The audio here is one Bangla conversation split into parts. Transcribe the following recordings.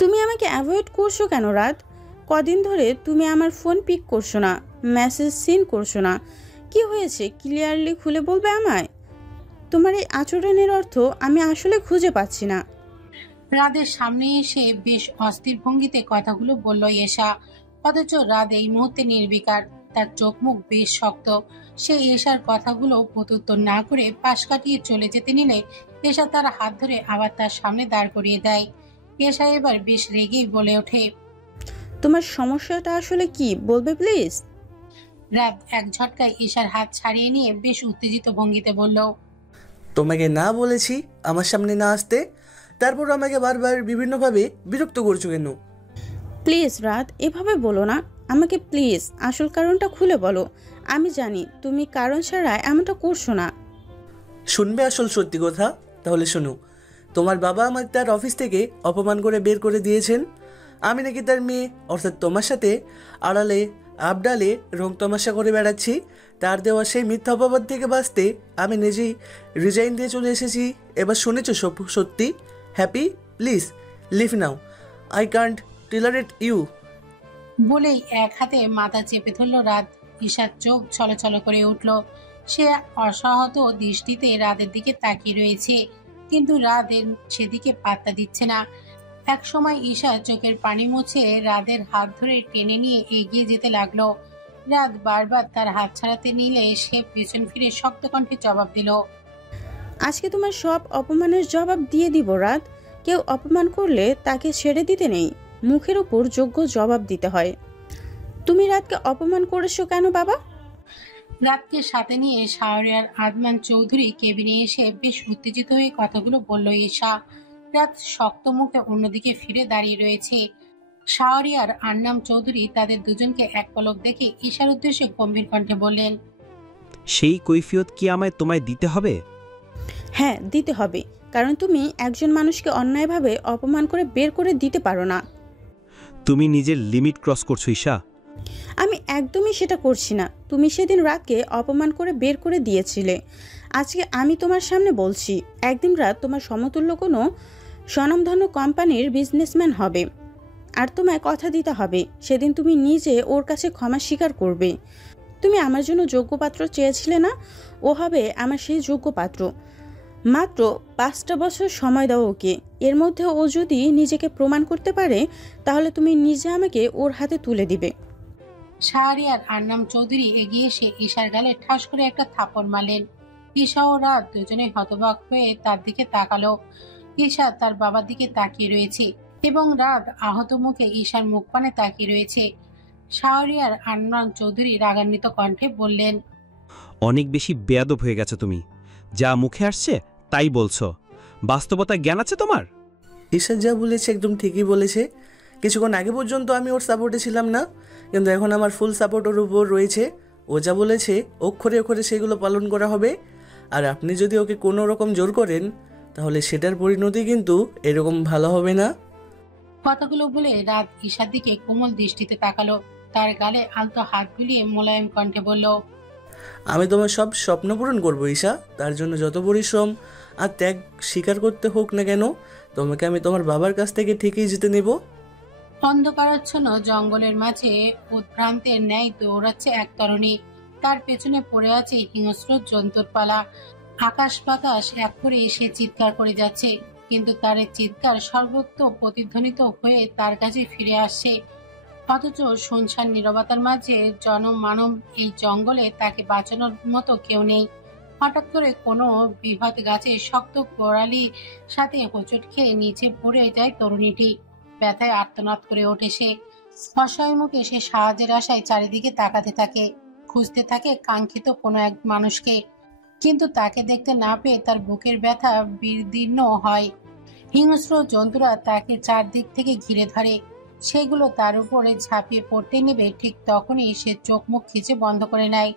তুমি আমাকে অ্যাভয়েড করছো কেন রাত? কদিন ধরে তুমি আমার ফোন পিক করছো না, মেসেজ সিন করছো না। কি হয়েছে ক্লিয়ারলি খুলে বলবে আমায়? তোমার এই আচরণের অর্থ আমি আসলে খুঁজে পাচ্ছি না। রাদের সামনে এসে বেশ অস্থির ভঙ্গিতে কথাগুলো বলল এশা। অথচ রাদ এই মুহূর্তে নির্বিকার, তার চোখ মুখ বেশ শক্ত। সে এশার কথাগুলো প্রত্যুত্তর না করে পাশ কাটিয়ে চলে যেতে নিলে এশা তার হাত ধরে আবার তার সামনে দাঁড় করিয়ে দেয়। এশা এবার বেশ রেগেই বলে ওঠে, তোমার সমস্যাটা আসলে কি বলবে প্লিজ? রাত এক ঝটকায় ঈশার হাত ছাড়িয়ে নিয়ে বেশ উত্তেজিত ভঙ্গিতে বলল, তোমাকে না বলেছি আমার সামনে না আসতে, তারপর আমাকে বারবার বিভিন্নভাবে বিরক্ত করছো কেন? প্লিজ রাত, এভাবে বলো না আমাকে, প্লিজ আসল কারণটা খুলে বলো। আমি জানি তুমি কারণ ছাড়া এমনটা করছো না। শুনবে আসল সত্যি কথা? তাহলে শোনো, তোমার বাবা আমার তার অফিস থেকে অপমান করে বের করে দিয়েছেন। আমি নাকি তার মেয়ে, অর্থাৎ তোমার সাথে আড়ালে আবডালে রং তামাশা করে বেড়াচ্ছি। তার দেওয়া সেই মিথ্যা অপবাদ থেকে বাঁচতে আমি নিজেই রিজাইন দিয়ে চলে এসেছি। এবার শুনেছো সব সত্যি? Happy? Please leave now, I can't tolerate you. বলেই এক হাতে মাথা চেপে ধরল রাত। ঈশার চোখ ছলছল করে উঠল। সে অসহত দৃষ্টিতে রাদের দিকে তাকিয়ে রয়েছে, কিন্তু রাদের সেদিকে পাত্তা দিচ্ছে না। এক সময় ঈশা চোখের পানি মুছে রাদের হাত ধরে টেনে নিয়ে এগিয়ে যেতে লাগলো। রাত বারবার তার হাত ছাড়াতে নিলে সে পেছন ফিরে শক্ত কণ্ঠে জবাব দিল, আজকে তোমার সব অপমানের জবাব দিয়ে দিব রাত। কেউ অপমান করলে তাকে ছেড়ে দিতে নেই, মুখের উপর যোগ্য জবাব দিতে হয়। তুমি রাতকে অপমান করেছো কেন বাবা? রাতকে সাথে নিয়ে শাহরিয়ার আদমান চৌধুরী কেবিনে এসে বেশ উত্তেজিত হয়ে কথাগুলো বলল ঈশা। রাত শক্ত মুখে অন্যদিকে ফিরে দাঁড়িয়ে রয়েছে। শাহরিয়ার আন্নাম চৌধুরী তাদের দুজনকে এক পলক দেখে ঈশার উদ্দেশ্যে গম্ভীর কণ্ঠে বললেন, সেই কৈফিয়ত কি আমায় তোমায় দিতে হবে? হ্যাঁ দিতে হবে, কারণ তুমি একজন মানুষকে অন্যায়ভাবে অপমান করে বের করে দিতে পারো না। তুমি নিজের লিমিট ক্রস করছো ঈশা। আমি একদমই সেটা করছি না। তুমি সেদিন রাতকে অপমান করে বের করে দিয়েছিলে। আজকে আমি তোমার সামনে বলছি, একদিন রাত তোমার সমতুল্য কোনো স্বনামধন্য কোম্পানির বিজনেসম্যান হবে। আর তোমায় কথা দিতে হবে, সেদিন তুমি নিজে ওর কাছে ক্ষমা স্বীকার করবে। তুমি আমার জন্য যোগ্য পাত্র চেয়েছিলে না? ও হবে আমার সেই যোগ্য পাত্র। মাত্র 5টা বছর সময় দাও ওকে। এর মধ্যে ও যদি নিজেকে প্রমাণ করতে পারে, তাহলে তুমি নিজে আমাকে ওর হাতে তুলে দিবে। শাহরিয়ার আন্নাম চৌধুরী এগিয়ে এসে ঈশার গালে ঠাস করে একটা থাপড় মারলেন। ঈশা ও রাত দুজনে হতবাক হয়ে তার দিকে তাকালো। ঈশা তার বাবার দিকে তাকিয়ে রয়েছে এবং রাত আহত মুখে ঈশার মুখ পানে তাকিয়ে রয়েছে। শাহরিয়ার আন্নাম চৌধুরী রাগান্বিত কণ্ঠে বললেন, অনেক বেশি বেয়াদব হয়ে গেছো তুমি। যা মুখে আসছে তাই বলছো। বাস্তবতা জ্ঞান আছে তোমার? ঈশা যা বলেছে একদম ঠিকই বলেছে। কিছুক্ষণ আগে পর্যন্ত আমি ওর সাপোর্টে ছিলাম না, কিন্তু এখন আমার ফুল সাপোর্ট ওর উপর রয়েছে। ও যা বলেছে অক্ষরে অক্ষরে সেগুলো পালন করা হবে। আর আপনি যদি ওকে কোনো রকম জোর করেন, তাহলে সেটার পরিণতি কিন্তু এরকম ভালো হবে না। কথাগুলো বলে রাত ঈশার দিকে কোমল দৃষ্টিতে তাকালো। তার গালে আলতো হাত বুলিয়ে মোলায়েম কণ্ঠে বলল, আমি তোমার সব স্বপ্ন পূরণ করবো ঈশা। তার জন্য যত পরিশ্রম আর ত্যাগ স্বীকার করতে হোক না কেন, তোমাকে আমি তোমার বাবার কাছ থেকে ঠিকই জিতে নেব। অন্ধকারাচ্ছন্ন জঙ্গলের মাঝে উদ্ভ্রান্তের ন্যায় দৌড়াচ্ছে এক তরুণী। তার পেছনে পড়ে আছে হিংস্র জন্তুর পালা। আকাশ বাতাস এক করে সে চিৎকার করে যাচ্ছে, কিন্তু তার এই চিৎকার সর্বত্র প্রতিধ্বনিত হয়ে তার কাছে ফিরে আসছে। অথচ শুনশান নীরবতার মাঝে জনমানব এই জঙ্গলে তাকে বাঁচানোর মতো কেউ নেই। হঠাৎ করে কোনো বৃহৎ গাছের শক্ত গোড়ালির সাথে হোঁচট খেয়ে নিচে পড়ে যায় তরুণীটি। ব্যথায় আর্তনাদ করে ওঠে সে। অসহায় মুখে সে সাহায্যের আশায় চারিদিকে তাকাতে থাকে, খুঁজতে থাকে কাঙ্ক্ষিত কোনো এক মানুষকে। কিন্তু তাকে দেখতে না পেয়ে তার বুকের ব্যথা বিদীর্ণ হয়। হিংস্র জন্তুরা তাকে চারদিক থেকে ঘিরে ধরে। সেগুলো তার উপরে ঝাঁপিয়ে পড়তে নেবে, ঠিক তখনই সে চোখ মুখ খিচে বন্ধ করে নেয়।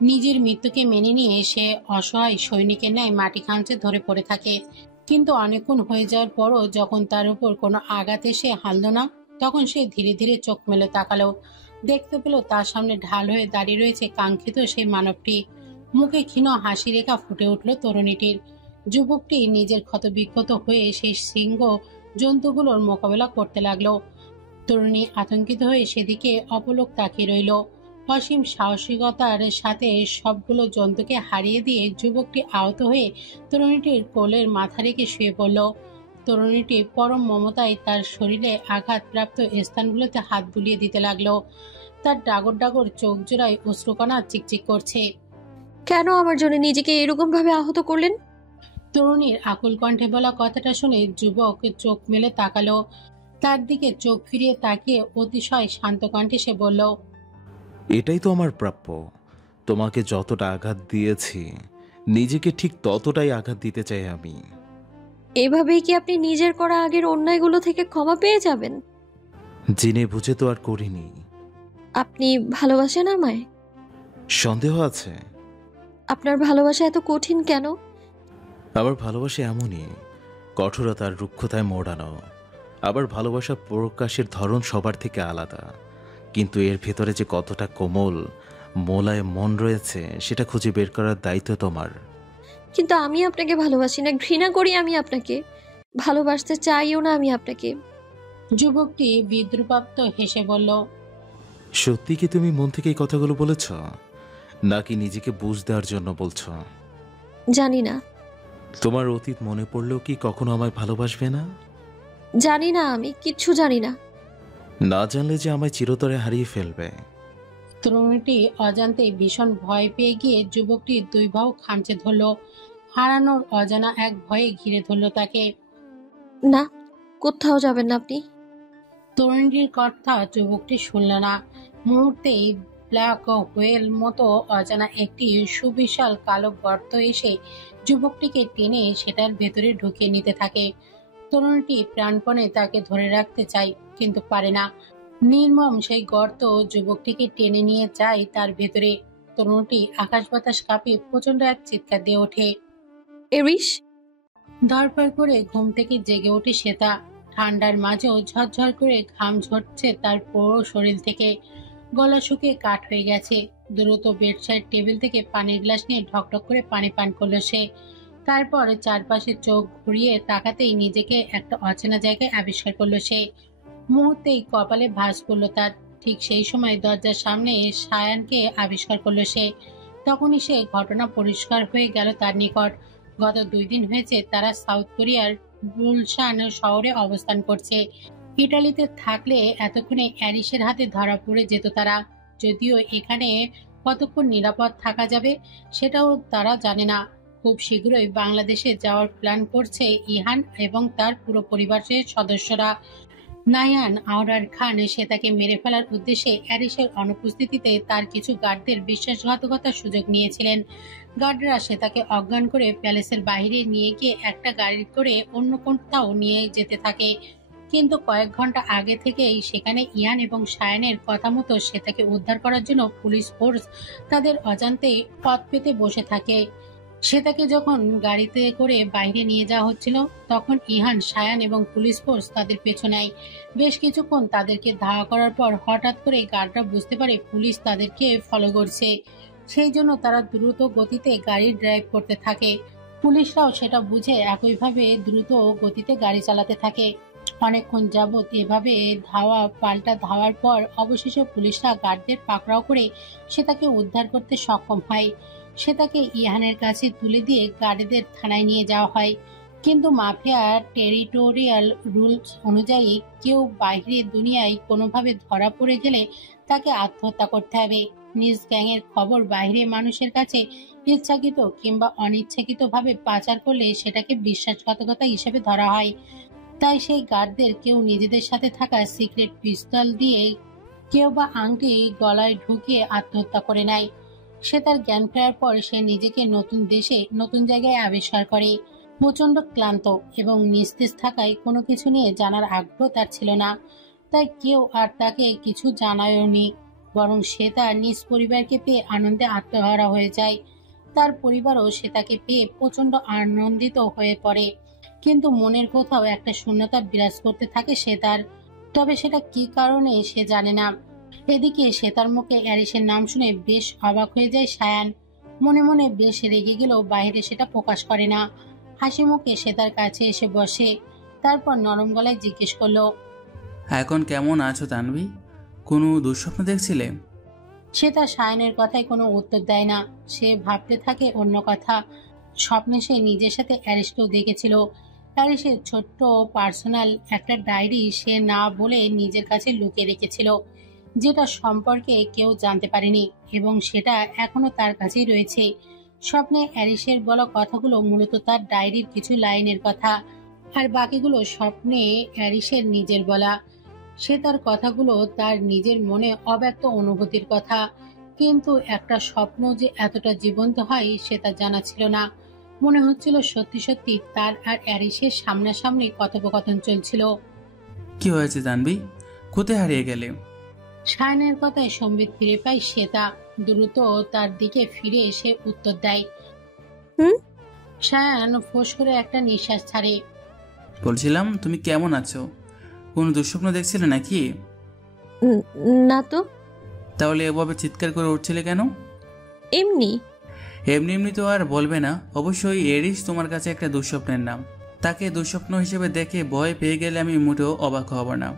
নিজের মৃত্যুকে মেনে নিয়ে সে অসহায় সৈনিকের ন্যায় মাটি খামচে ধরে পড়ে থাকে। কিন্তু অনেকক্ষণ হয়ে যাওয়ার পরও যখন তার উপর কোনো আঘাত এসে হালল না, তখন সে ধীরে ধীরে চোখ মেলে তাকালো। দেখতে পেল তার সামনে ঢাল হয়ে দাঁড়িয়ে রয়েছে কাঙ্ক্ষিত সেই মানবটি। মুখে ক্ষীণ হাসি রেখা ফুটে উঠল তরুণীটির। যুবকটি নিজের ক্ষতবিক্ষত হয়ে সেই সিংহ জন্তুগুলোর মোকাবেলা করতে লাগলো। তরুণী আতঙ্কিত হয়ে সেদিকে অপলক তাকিয়ে রইল। অসীম সাহসিকতার সাথে সবগুলো জন্তুকে হারিয়ে দিয়ে যুবকটি আহত হয়ে তরুণীটির কোলের মাথা রেখে শুয়ে পড়ল। তরুণীটি পরম মমতায় তার শরীরে আঘাতপ্রাপ্ত স্থানগুলোতে হাত বুলিয়ে দিতে লাগলো। তার ডাগর ডাগর চোখ জোড়ায় অশ্রুকণা চিকচিক করছে। কেন আমার জন্য নিজেকে এরকম ভাবে আহত করলেন? তরুণীর আকুল কণ্ঠে বলা কথাটা শুনে যুবক চোখ মেলে তাকালো। তার দিকে চোখ ফিরিয়ে তাকিয়ে অতিশয় শান্ত কণ্ঠে সে বলল, এটাই তো আমার প্রাপ্য। তোমাকে যতটা আঘাত দিয়েছি, নিজেকে ঠিক ততটাই আঘাত দিতে চাই আমি। এভাবেই কি আপনি নিজের করা আগের অন্যায়গুলো থেকে ক্ষমা পেয়ে যাবেন? জেনে বুঝে তো আর করিনি। আপনি ভালোবাসেন আমায়? সন্দেহ আছে? আপনার ভালোবাসা এত কঠিন কেন? আবার ভালোবাসা এমনই, কঠোরতার রুক্ষতায় মোড়ানো। আবার ভালোবাসা প্রকাশের ধরন সবার থেকে আলাদা, কিন্তু এর ভেতরে যে কতটা কোমল মোলায় মন রয়েছে সেটা খুঁজে বের করার দায়িত্ব তোমার। কিন্তু আমি আপনাকে ভালোবাসি না, ঘৃণা করি আমি আপনাকে। ভালোবাসতে চাইও না আমি আপনাকে। যুবকটি বিদ্রুপাপ্ত হেসে বলল, সত্যি কি তুমি মন থেকে এই কথাগুলো বলেছ, নাকি নিজেকে বুঝ দেওয়ার জন্য বলছ? জানি না। তোমার অতীত মনে পড়লেও কি কখনো আমায় ভালোবাসবে না? জানি না, আমি কিচ্ছু জানি না। না জানলে যে আমায় চিরতরে হারিয়ে ফেলবে। তরুণীটি অজান্তেই ভীষণ ভয় পেয়ে গিয়ে যুবকটির দুই বাহু খামচে ধরল। হারানোর অজানা এক ভয়ে ঘিরে ধরল তাকে। না, কোথাও যাবেন না আপনি। তরুণীটির কথা যুবকটি শুনল না। মুহূর্তেই ব্ল্যাক হোয়েল মতো অজানা একটি সুবিশাল কালো গর্ত এসে যুবকটিকে টেনে সেটার ভেতরে ঢুকিয়ে নিতে থাকে। তরুণীটি প্রাণপণে তাকে ধরে রাখতে চায়, কিন্তু পারে না। নির্মম সেই গর্ত যুবকটিকে টেনে নিয়ে যায় তার ভেতরে। তরুণীটি আকাশ বাতাস কাঁপিয়ে প্রচন্ড এক চিৎকার দিয়ে ওঠে। এরিস! ধরপড় করে ঘুম থেকে জেগে ওঠে শ্বেতা। ঠান্ডার মাঝেও ঝরঝর করে ঘাম ঝরছে তার পুরো শরীর থেকে। গলা শুকিয়ে কাঠ হয়ে গেছে। দ্রুত বেডসাইড টেবিল থেকে পানির গ্লাস নিয়ে ঢকঢক করে পানি পান করলো সে। তারপর চারপাশে চোখ ঘুরিয়ে তাকাতেই নিজেকে একটা অচেনা জায়গায় আবিষ্কার করলো সে। মুহূর্তেই কপালে ভাঁজ পড়লো তার। ঠিক সেই সময় দরজার সামনে সায়ানকে আবিষ্কার করলো সে। তখনই সে ঘটনা পরিষ্কার হয়ে গেল তার নিকট। গত 2 দিন হয়েছে তারা সাউথ কোরিয়ার বুলসান শহরে অবস্থান করছে। ইটালিতে থাকলে এতক্ষণে অ্যারিসের হাতে ধরা পড়ে যেত তারা। যদিও এখানে কতক্ষণ নিরাপদ থাকা যাবে সেটাও তারা জানে না। খুব শীঘ্রই বাংলাদেশে যাওয়ার প্ল্যান করছে ইহান এবং তার পুরো পরিবারের সদস্যরা। নায়ান আওরার খান সে তাকে মেরে ফেলার উদ্দেশ্যে অ্যারিসের অনুপস্থিতিতে তার কিছু গার্ডদের বিশ্বাসঘাতকতার সুযোগ নিয়েছিলেন। গার্ডরা সে তাকে অজ্ঞান করে প্যালেসের বাইরে নিয়ে গিয়ে একটা গাড়ি করে অন্য কোথাও নিয়ে যেতে থাকে। কিন্তু কয়েক ঘন্টা আগে থেকেই সেখানে ইয়ান এবং সায়ানের কথা মতো সে তাকে উদ্ধার করার জন্য পুলিশ ফোর্স তাদের অজান্তেই পথ পেতে বসে থাকে। সে তাকে যখন গাড়িতে করে বাইরে নিয়ে যাওয়া হচ্ছিল তখন ইহান, সায়ান এবং পুলিশ ফোর্স তাদের পেছু নেয়। বেশ কিছুক্ষণ তাদেরকে ধাওয়া করার পর হঠাৎ করে গার্ডরা বুঝতে পারে পুলিশ তাদেরকে ফলো করছে। সেই জন্য তারা দ্রুত গতিতে গাড়ি ড্রাইভ করতে থাকে। পুলিশরাও সেটা বুঝে একইভাবে দ্রুত গতিতে গাড়ি চালাতে থাকে। অনেকক্ষণ যাবৎ এভাবে ধাওয়া পাল্টা ধাওয়ার পর অবশেষে পুলিশরা গার্ডদের পাকড়াও করে সে তাকে উদ্ধার করতে সক্ষম হয়। সে তাকে ইহানের কাছে তুলে দিয়ে গার্ডদের থানায় নিয়ে যাওয়া হয়। কিন্তু মাফিয়ার টেরিটোরিয়াল রুলস অনুযায়ী কেউ বাইরের দুনিয়ায় কোনোভাবে ধরা পড়ে গেলে তাকে আত্মহত্যা করতে হবে। নিজ গ্যাংয়ের খবর বাইরে মানুষের কাছে ইচ্ছাকৃত কিংবা অনিচ্ছাকৃতভাবে পাচার করলে সেটাকে বিশ্বাসঘাতকতা হিসেবে ধরা হয়। তাই সেই গার্ডদের কেউ নিজেদের সাথে থাকা সিক্রেট পিস্তল দিয়ে, কেউ বা আংটি গলায় ঢুকিয়ে আত্মহত্যা করে নেয়। সে তার জ্ঞান ফেরার পর সে নিজেকে নতুন দেশে নতুন জায়গায় আবিষ্কার করে। প্রচন্ড ক্লান্ত এবং নিস্তেজ থাকায় কোনো কিছু নিয়ে জানার আগ্রহ তার ছিল না। তাই কেউ আর তাকে কিছু জানায়নি, বরং সে তার নিজ পরিবারকে পেয়ে আনন্দে আত্মহারা হয়ে যায়। তার পরিবারও সে তাকে পেয়ে প্রচন্ড আনন্দিত হয়ে পড়ে। কিন্তু মনের কোথাও একটা শূন্যতা বিরাজ করতে থাকে সে তার, তবে সেটা কি কারণে সে জানে না। এদিকে সে তার মুখে অ্যারিসের নাম শুনে বেশ অবাক হয়ে যায় সায়ান। মনে মনে বেশ রেগে গেলেও বাইরে সেটা প্রকাশ করে না। হাসি মুখে সে তার কাছে এসে বসে। তারপর নরম গলায় জিজ্ঞেস করলো, এখন কেমন আছো তানভি? কোনো দুঃস্বপ্ন দেখছিলে? সে তার সায়নের কথায় কোনো উত্তর দেয় না। সে ভাবতে থাকে অন্য কথা। স্বপ্নে সে নিজের সাথে অ্যারিসকেও দেখেছিল। অ্যারিসের ছোট্ট পার্সোনাল একটা ডায়েরি সে না বলে নিজের কাছে লুকিয়ে রেখেছিল, যেটা সম্পর্কে কেউ জানতে পারেনি, এবং সেটা এখনো তার কাছেই রয়েছে। স্বপ্নে অ্যারিসের বলা কথাগুলো মূলত তার ডায়েরির কিছু লাইনের কথা, আর বাকিগুলো স্বপ্নে অ্যারিসের নিজের বলা। সে তার কথাগুলো তার নিজের মনে অব্যক্ত অনুভূতির কথা, কিন্তু একটা স্বপ্ন যে এতটা জীবন্ত হয় সেটা জানা ছিল না। মনে হচ্ছিল সত্যি সত্যি তার আর অ্যারিসের সামনাসামনি কথোপকথন চলছিল। কি হয়েছে তানভি? কোথায় হারিয়ে গেলে? সায়নের কথায় সম্বিত ফিরে পায় শ্বেতা। দ্রুত তার দিকে ফিরে এসে উত্তর দেয়। হুম? সায়ন ফোঁস করে একটা নিঃশ্বাস ছাড়ে। বলছিলাম তুমি কেমন আছো? কোনো দুঃস্বপ্ন দেখছিলে নাকি? না তো। তাহলে এভাবে চিৎকার করে উঠছিলে কেন? এমনি। এমনি এমনি তো আর বলবে না। অবশ্যই এরিস তোমার কাছে একটা দুঃস্বপ্নের নাম। তাকে দুঃস্বপ্ন হিসেবে দেখে ভয় পেয়ে গেলে আমি মোটেও অবাক হব না।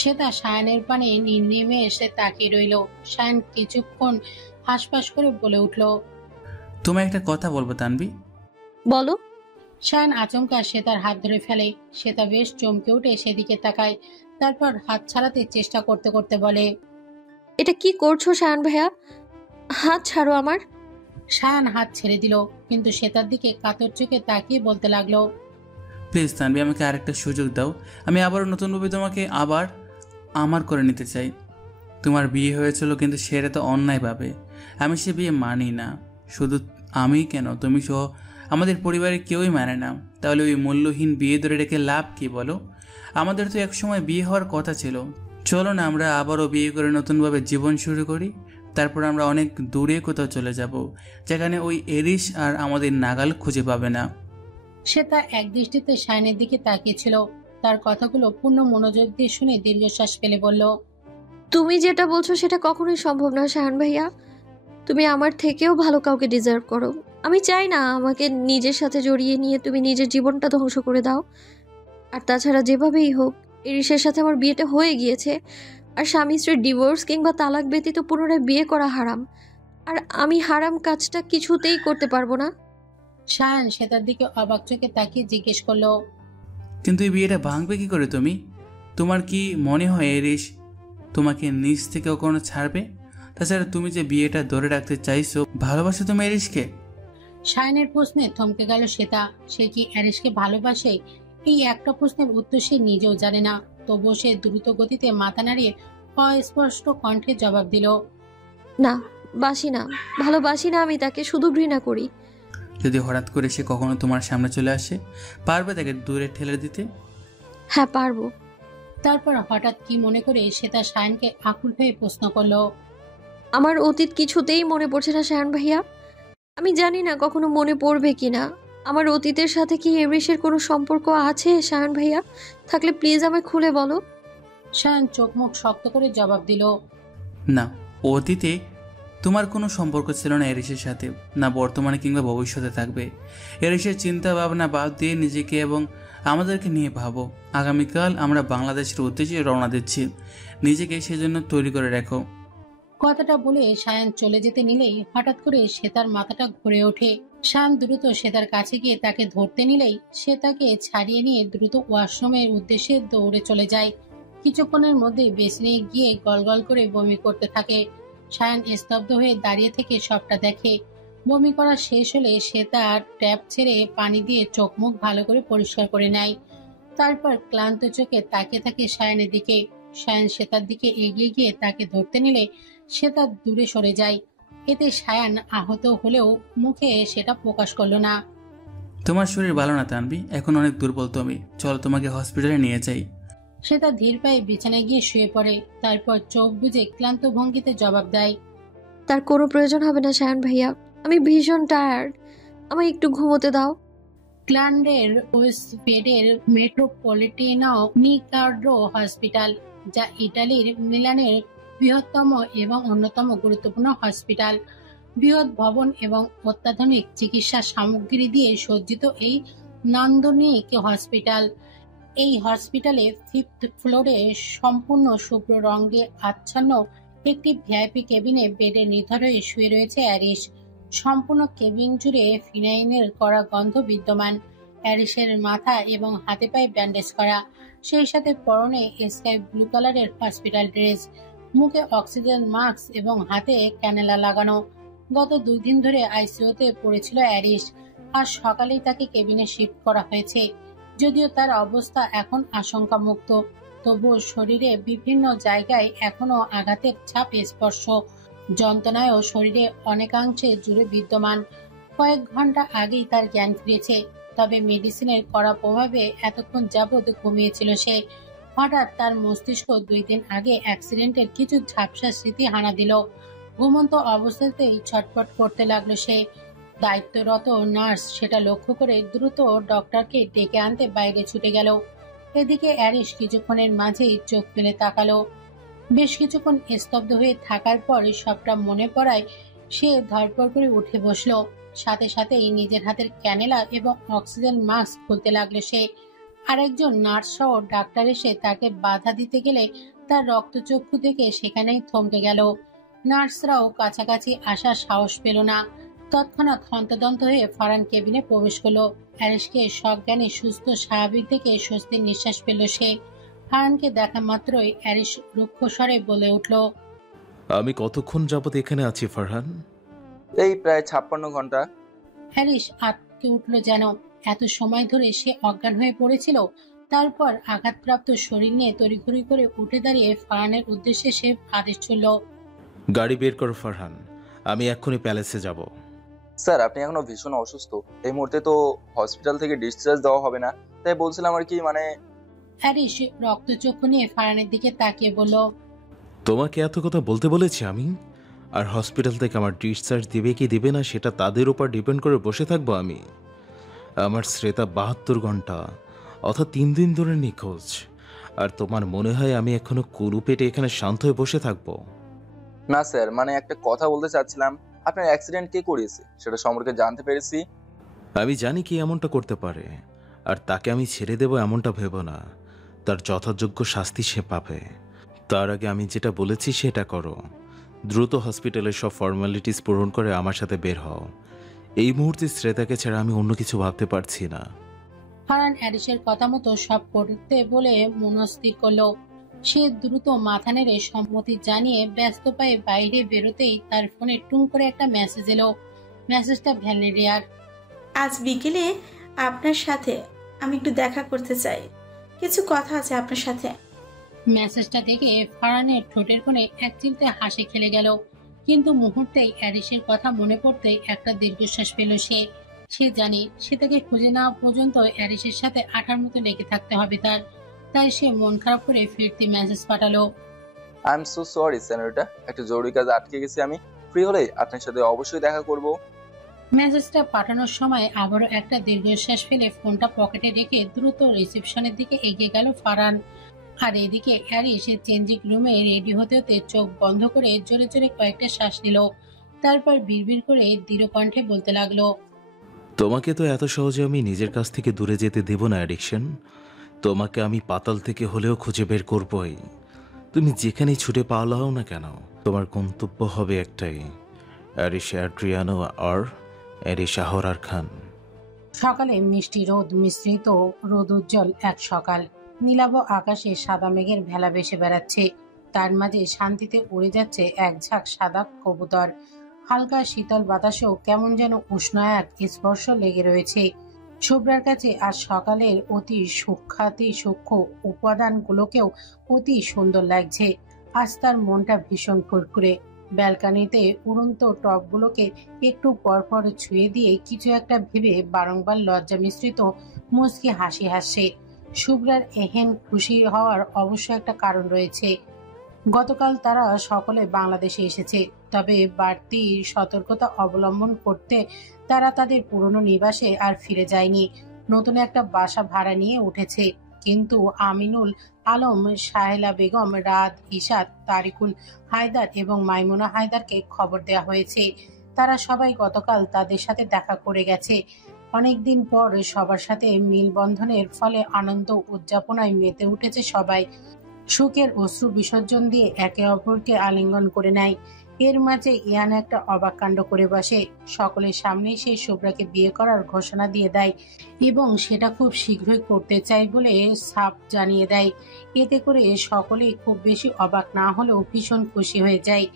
শ্বেতা সায়নের পানে নেমে এসে তাকিয়ে রইল। সায়ন কিছুক্ষণ হাসপাস করে বলে উঠল, তোমায় একটা কথা বলবো তানভি। বলো। সায়ন আচমকা শ্বেতার হাত ধরে ফেলে। শ্বেতা বেশ চমকে উঠে সেদিকে তাকায়, তারপর হাত ছাড়াতে চেষ্টা করতে করতে বলে, এটা কি করছো সায়ন ভাইয়া? হাত ছাড়ো আমার। সায়ন হাত ছেড়ে দিল, কিন্তু শ্বেতার দিকে কাতর চোখে তাকিয়ে বলতে লাগলো, প্লিজ তানভি, আমাকে আরেকটা সুযোগ দাও। আমি আবারও নতুনভাবে তোমাকে আবার আমার করে নিতে চাই। তোমার বিয়ে হয়েছিল, কিন্তু সেটা তো অন্যায়ভাবে। আমি সে বিয়ে মানি না। শুধু আমি কেন, তুমি সহ আমাদের পরিবারের কেউই মানে না। তাহলে ওই মূল্যহীন বিয়ে ধরে রেখে লাভ কি বলো? আমাদের তো একসময় বিয়ে হওয়ার কথা ছিল। চলো না আমরা আবারও বিয়ে করে নতুনভাবে জীবন শুরু করি। তারপর আমরা অনেক দূরে কোথাও চলে যাব, যেখানে ওই এরিস আর আমাদের নাগাল খুঁজে পাবে না। শ্বেতা একদৃষ্টিতে সায়নের দিকে তাকিয়েছিল। তার কথাগুলো পূর্ণ মনোযোগ দিয়ে শুনে দীর্ঘশ্বাস ফেলে বলল, তুমি যেটা বলছো সেটা কখনোই সম্ভব না সায়ন ভাইয়া। তুমি আমার থেকেও ভালো কাউকে ডিজার্ভ করো। আমি চাই না আমাকে নিজের সাথে জড়িয়ে নিয়ে তুমি নিজের জীবনটা ধ্বংস করে দাও। আর তাছাড়া যেভাবেই হোক এরিসের সাথে আমার বিয়েটা হয়ে গিয়েছে, আর স্বামী স্ত্রীর ডিভোর্স কিংবা তালাক ব্যতীত পুনরায় বিয়ে করা হারাম। আর আমি হারাম কাজটা কিছুতেই করতে পারবো না। সায়ন শ্বেতার দিকে অবাক চোখে তাকিয়ে জিজ্ঞেস করলো, কিন্তু এই বিয়েটা ভাঙবে কি করে তুমি? তোমার কি মনে হয় এরিস তোমাকে নিজ থেকে কখনো ছাড়বে? তাছাড়া তুমি যে বিয়েটা ধরে রাখতে চাইছো, ভালোবাসো তুমি এরিসকে? সায়নের প্রশ্নে থমকে গেল শ্বেতা। সে কি অ্যারিসকে ভালোবাসে? এই একটা প্রশ্নের উত্তর সে নিজেও জানে না। তবুও সে দ্রুত গতিতে মাথা নাড়িয়ে অস্পষ্ট কণ্ঠে জবাব দিল, না, বাসি না, ভালোবাসি না আমি তাকে, শুধু ঘৃণা করি। যদি হঠাৎ করে সে কখনো তোমার সামনে চলে আসে, পারবে তাকে দূরে ঠেলে দিতে? হ্যাঁ পারবো। তারপর হঠাৎ কি মনে করে শ্বেতা সায়নকে আকুল হয়ে প্রশ্ন করলো, আমার অতীত কিছুতেই মনে পড়ছে না সায়ন ভাইয়া। আমি জানি না কখনো মনে পড়বে কিনা। আমার অতীতের সাথে কি এরিসের কোনো সম্পর্ক আছে সায়ন ভাইয়া? থাকলে প্লিজ আমায় খুলে বলো। সায়ন চোখ মুখ শক্ত করে জবাব দিল, না, অতীতে তোমার কোনো সম্পর্ক ছিল না এরিসের সাথে, না বর্তমানে কিংবা ভবিষ্যতে থাকবে। এরিসের চিন্তা ভাবনা বাদ দিয়ে নিজেকে এবং আমাদেরকে নিয়ে ভাবো। আগামীকাল আমরা বাংলাদেশের উদ্দেশ্যে রওনা দিচ্ছি। নিজেকে সেজন্য তৈরি করে রাখো। কথাটা বলে সায়ন চলে যেতে নিলেই হঠাৎ করে শ্বেতার মাথাটা ঘুরে ওঠে। সায়ন দ্রুত শ্বেতার কাছে গিয়ে তাকে ধরতে নিলেই সে তাকে ছাড়িয়ে নিয়ে দ্রুত ওয়াশরুমের উদ্দেশ্যে দৌড়ে চলে যায়। কিছুক্ষণের মধ্যে বেসিনে গিয়ে গলগল করে বমি করতে থাকে। সায়ন স্তব্ধ হয়ে দাঁড়িয়ে থেকে সবটা দেখে। বমি করা শেষ হলে সে তার ট্যাপ ছেড়ে পানি দিয়ে চোখ মুখ ভালো করে পরিষ্কার করে নেয়। তারপর ক্লান্ত চোখে তাকিয়ে থাকে সায়নের দিকে। সায়ন শ্বেতার দিকে এগিয়ে গিয়ে তাকে ধরতে নিলে সে তার দূরে সরে যায়। এতে সায়ন আহত হলেও মুখে সেটা প্রকাশ করলো না। তোমার শরীর ভালো না তানভি, এখন অনেক দুর্বল তুমি। চলো তোমাকে হসপিটালে নিয়ে যাই। সে তার ধীর পায়ে বিছানায় গিয়ে শুয়ে পড়ে। তারপর চোখ বুজে ক্লান্ত ভঙ্গিতে জবাব দেয়, তার কোনো প্রয়োজন হবে না সায়ন ভাইয়া। আমি ভীষণ টায়ার্ড, আমায় একটু ঘুমোতে দাও। ক্লান্ডের ওয়েস্টফিল্ডের মেট্রোপলিটানো নিকার্ডো হসপিটাল, যা ইটালির মিলানের বৃহত্তম এবং অন্যতম গুরুত্বপূর্ণ হসপিটাল। বৃহৎ ভবন এবং অত্যাধুনিক চিকিৎসা সামগ্রী দিয়ে সজ্জিত এই নান্দনিক হসপিটাল এই হসপিটালে 5th ফ্লোরে সম্পূর্ণ শুভ্র রঙে আচ্ছন্ন একটি ভিআইপি কেবিনে বেডে নিথর হয়ে শুয়ে রয়েছে অ্যারিস। সম্পূর্ণ কেবিন জুড়ে ফিনাইনের কড়া গন্ধ বিদ্যমান। অ্যারিসের মাথা এবং হাতে পায়ে ব্যান্ডেজ করা, সেই সাথে পরনে স্কাই ব্লু কালারের হসপিটাল ড্রেস, মুখে অক্সিজেন মাস্ক এবং হাতে ক্যানেলা লাগানো। গত 2 দিন ধরে আইসিইউতে পড়েছিল অ্যারিস, আজ সকালেই তাকে কেবিনে শিফট করা হয়েছে। যদিও তার অবস্থা এখন আশঙ্কামুক্ত, তবুও শরীরে বিভিন্ন জায়গায় এখনো আঘাতের ছাপ স্পর্শ, যন্ত্রণায়ও শরীরে অনেকাংশে জুড়ে বিদ্যমান। কয়েক ঘন্টা আগেই তার জ্ঞান ফিরেছে, তবে মেডিসিনের কড়া প্রভাবে এতক্ষণ যাবৎ ঘুমিয়েছিল সে। হঠাৎ তার মস্তিষ্ক 2 দিন আগে অ্যাক্সিডেন্টের কিছু ঝাপসা স্মৃতি হানা দিল। ঘুমন্ত অবস্থাতেই ছটফট করতে লাগলো সে। দায়িত্বরত নার্স সেটা লক্ষ্য করে দ্রুত ডক্টরকে ডেকে আনতে বাইরে ছুটে গেল। এদিকে অ্যারিস কিছুক্ষণের মাঝেই চোখ ফেলে তাকালো। বেশ কিছুক্ষণ স্তব্ধ হয়ে থাকার পর সবটা মনে পড়ায় সে ধরপড় করে উঠে বসলো। সাথে সাথেই নিজের হাতের ক্যানেলা এবং অক্সিজেন মাস্ক খুলতে লাগলো সে। আরেকজন নার্স সহ ডাক্তার এসে তাকে বাধা দিতে গেলে তার রক্তচক্ষু থেকে সেখানেই থমকে গেল। নার্সরাও কাছাকাছি আসার সাহস পেল না। তৎক্ষণাৎ হন্তদন্ত হয়ে ফারহান কেবিনে প্রবেশ করলো। অ্যারিসকে সজ্ঞানে সুস্থ স্বাভাবিক দেখে স্বস্তির নিঃশ্বাস পেল সে। ফারহানকে দেখা মাত্রই অ্যারিস রুক্ষ স্বরে বলে উঠল, আমি কতক্ষণ যাবত এখানে আছি ফারহান? এই প্রায় 56 ঘন্টা। হ্যারিস আটকে উঠল যেন। এত সময় ধরে সে অজ্ঞান হয়ে পড়েছিল। তারপর আঘাতপ্রাপ্ত শরীর নিয়ে তড়িঘড়ি করে উঠে দাঁড়িয়ে ফারহানের উদ্দেশ্যে সে আদেশ ছুড়ল, গাড়ি বের করো ফারহান, আমি এক্ষুনি প্যালেসে যাব। স্যার, আপনি এখনো ভীষণ অসুস্থ, এই মুহূর্তে তো হসপিটাল থেকে ডিসচার্জ দেওয়া হবে না, তাই বলছিলাম আর কি। হ্যারিস রক্তচক্ষু নিয়ে ফারহানের দিকে তাকিয়ে বলল, তোমাকে এত কথা বলতে বলেছি আমি? আর হসপিটাল থেকে আমার ডিসচার্জ দিবে কি দিবে না সেটা তাদের উপর ডিপেন্ড করে বসে থাকবো আমি? আমার শ্রেতা 72 ঘন্টা অর্থাৎ 3 দিন ধরে নিখোঁজ, আর তোমার মনে হয় আমি এখনো কুলু পেটে এখানে শান্ত হয়ে বসে থাকবো? না স্যার, একটা কথা বলতে চাচ্ছিলাম। আপনার অ্যাক্সিডেন্ট কে করিয়েছে সেটা সম্পর্কে জানতে পেরেছি। আমি জানি কি এমনটা করতে পারে, আর তাকে আমি ছেড়ে দেব এমনটা ভেবো না। তার যথাযোগ্য শাস্তি সে পাবে। তার আগে আমি যেটা বলেছি সেটা করো। দ্রুত হসপিটালের সব ফর্মালিটিস পূরণ করে আমার সাথে বের হও। এই মুহূর্তে শ্রেতাকে ছাড়া আমি অন্য কিছু ভাবতে পারছি না। ফারহান হ্যারিসের কথা মতো সব করতে বলে মনস্থির করলো। সে দ্রুত মাথা নেড়ে সম্মতি জানিয়ে ব্যস্ত পায়ে বাইরে বেরোতেই তার ফোনে টুং করে একটা মেসেজ এলো। মেসেজটা ভ্যালেরিয়ার। আজ বিকেলে আপনার সাথে আমি একটু দেখা করতে চাই, কিছু কথা আছে আপনার সাথে। মেসেজটা দেখে ফারহানের ঠোঁটের কোণে এক চিলতে হাসি খেলে গেল, কিন্তু মুহূর্তেই অ্যারিসের কথা মনে পড়তে একটা দীর্ঘশ্বাস পেল সে। সে জানে সে তাকে খুঁজে নেওয়া পর্যন্ত অ্যারিসের সাথে আঠার মতো লেগে থাকতে হবে তার। তাই সে মন খারাপ করে ফিরতি মেসেজ পাঠালো। আই এম সো সরি সেনারিটা, একটা জরুরি কাজে আটকে গেছি আমি। ফ্রি হলে আপনার সাথে অবশ্যই দেখা করব। মেসেজটা পাঠানোর সময় আবারও একটা দীর্ঘশ্বাস ফেলে ফোনটা পকেটে রেখে দ্রুত রিসেপশনের দিকে এগিয়ে গেল ফারহান। আর এদিকে অ্যারিস চেঞ্জিং রুমে রেডি হতে হতে চোখ বন্ধ করে জোরে জোরে কয়েকটা শ্বাস নিল। তারপর বিড়বিড় করে দৃঢ় কণ্ঠে বলতে লাগলো, তোমাকে তো এত সহজে আমি নিজের কাছ থেকে দূরে যেতে দেব না অ্যাডিকশন। তোমাকে আমি পাতাল থেকে হলেও খুঁজে বের করবই। তুমি যেখানেই ছুটে পালাও না কেন, তোমার গন্তব্য হবে একটাই, অ্যারিস অ্যাড্রিয়ানো আর অ্যারিস আহরার খান। সকালে মিষ্টি রোদ মিশ্রিত রোদ উজ্জ্বল এক সকাল। নীলাভ আকাশে সাদা মেঘের ভেলা ভেসে বেড়াচ্ছে। তার মাঝে শান্তিতে উড়ে যাচ্ছে এক ঝাঁক সাদা কবুতর। হালকা শীতল বাতাসেও কেমন যেন উষ্ণ এক স্পর্শ লেগে রয়েছে। শুভ্রার কাছে আজ সকালের অতি সূক্ষ্ম উপাদানগুলোকেও অতি সুন্দর লাগছে। আজ তার মনটা ভীষণ ফুরফুরে। ব্যালকানিতে উড়ন্ত টবগুলোকে একটু পরপর ছুঁয়ে দিয়ে কিছু একটা ভেবে বারংবার লজ্জা মিশ্রিত মুচকি হাসি হাসছে। শুভ্রার এহেন খুশি হওয়ার অবশ্য একটা কারণ রয়েছে। গতকাল তারা সকলে বাংলাদেশে এসেছে, তবে বাড়তি সতর্কতা অবলম্বন করতে তারা তাদের পুরনো নিবাসে আর ফিরে যায়নি। নতুন একটা বাসা ভাড়া নিয়ে উঠেছে। কিন্তু আমিনুল আলম, সাহেলা বেগম, রাত, ইশাদ, তারিকুল হায়দার এবং মাইমুনা হায়দারকে খবর দেওয়া হয়েছে। তারা সবাই গতকাল তাদের সাথে দেখা করে গেছে। অনেকদিন পর সবার সাথে মিলবন্ধনের ফলে আনন্দ উদযাপনায় মেতে উঠেছে সবাই। সুখের অশ্রু বিসর্জন দিয়ে একে অপরকে আলিঙ্গন করে নেয়। এর মাঝে ইয়ান একটা অবাক কাণ্ড করে বসে। সকলের সামনেই সে শুভ্রাকে বিয়ে করার ঘোষণা দিয়ে দেয় এবং সেটা খুব শীঘ্রই করতে চায় বলে সাফ জানিয়ে দেয়। এতে করে সকলেই খুব বেশি অবাক না হলেও ভীষণ খুশি হয়ে যায়।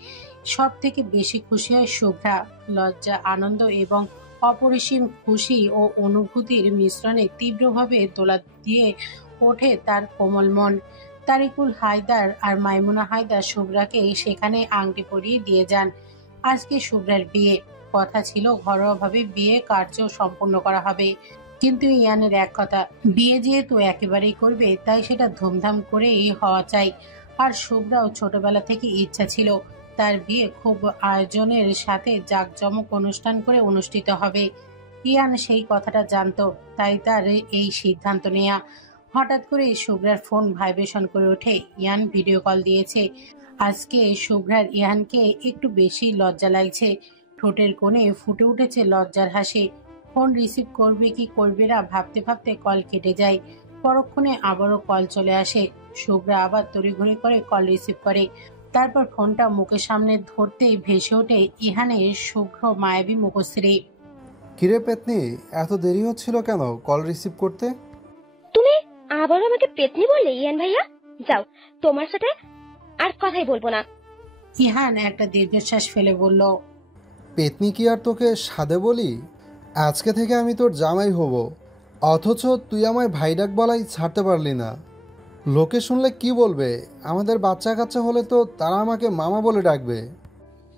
সব থেকে বেশি খুশি হয় শুভ্রা। লজ্জা, আনন্দ এবং অপরিসীম খুশি ও অনুভূতির মিশ্রণে তীব্রভাবে দোলা দিয়ে ওঠে তার কোমল মন। তারিকুল হায়দার আর মাইমুনা হায়দার শুভ্রাকে সেখানে আংটি পরিয়ে দিয়ে যান। আজকে শুভ্রার বিয়ে। কথা ছিল ঘরোয়াভাবে বিয়ে কার্য সম্পন্ন করা হবে, কিন্তু ইয়ানের এক কথা, বিয়ে যেহেতু একেবারেই করবে তাই সেটা ধুমধাম করেই হওয়া চাই। আর শুভ্রাও ছোটবেলা থেকে ইচ্ছা ছিল তার বিয়ে খুব আয়োজনের সাথে জাঁকজমক অনুষ্ঠান করে অনুষ্ঠিত হবে। ইয়ান সেই কথাটা জানতো, তাই তার এই সিদ্ধান্ত নেয়া। হঠাৎ করে শুভ্রার ফোন ভাইব্রেশন করে ওঠে। ইয়ান ভিডিও কল দিয়েছে। আজকে শুভ্রার ইয়ানকে একটু বেশি লজ্জা লাগছে। ঠোঁটের কোণে ফুটে উঠেছে লজ্জার হাসি। ফোন রিসিভ করবে কি করবে না ভাবতে ভাবতে কল কেটে যায়। পরক্ষণে আবারও কল চলে আসে। শুভ্রা আবার তড়িঘড়ি করে কল রিসিভ করে। তারপর ফোনটা মুখের সামনে ধরতেই ভেসে ওঠে ইহানের শুভ্র মায়াবী মুখশ্রী। কিরে পেতনি, এত দেরি হচ্ছিল কেন কল রিসিভ করতে? তুমি আবার আমাকে পেতনি বললে ইয়ান ভাইয়া? যাও, তোমার সাথে আর কথাই বলবো না। ইহান একটা দীর্ঘশ্বাস ফেলে বলল, পেতনি কি আর তোকে সাধে বলি? আজকে থেকে আমি তোর জামাই হব, অথচ তুই আমায় ভাই ডাক বলাই ছাড়তে পারলি না। লোকে শুনলে কি বলবে? আমাদের বাচ্চা কাচ্চা হলে তো তারা আমাকে মামা বলে ডাকবে।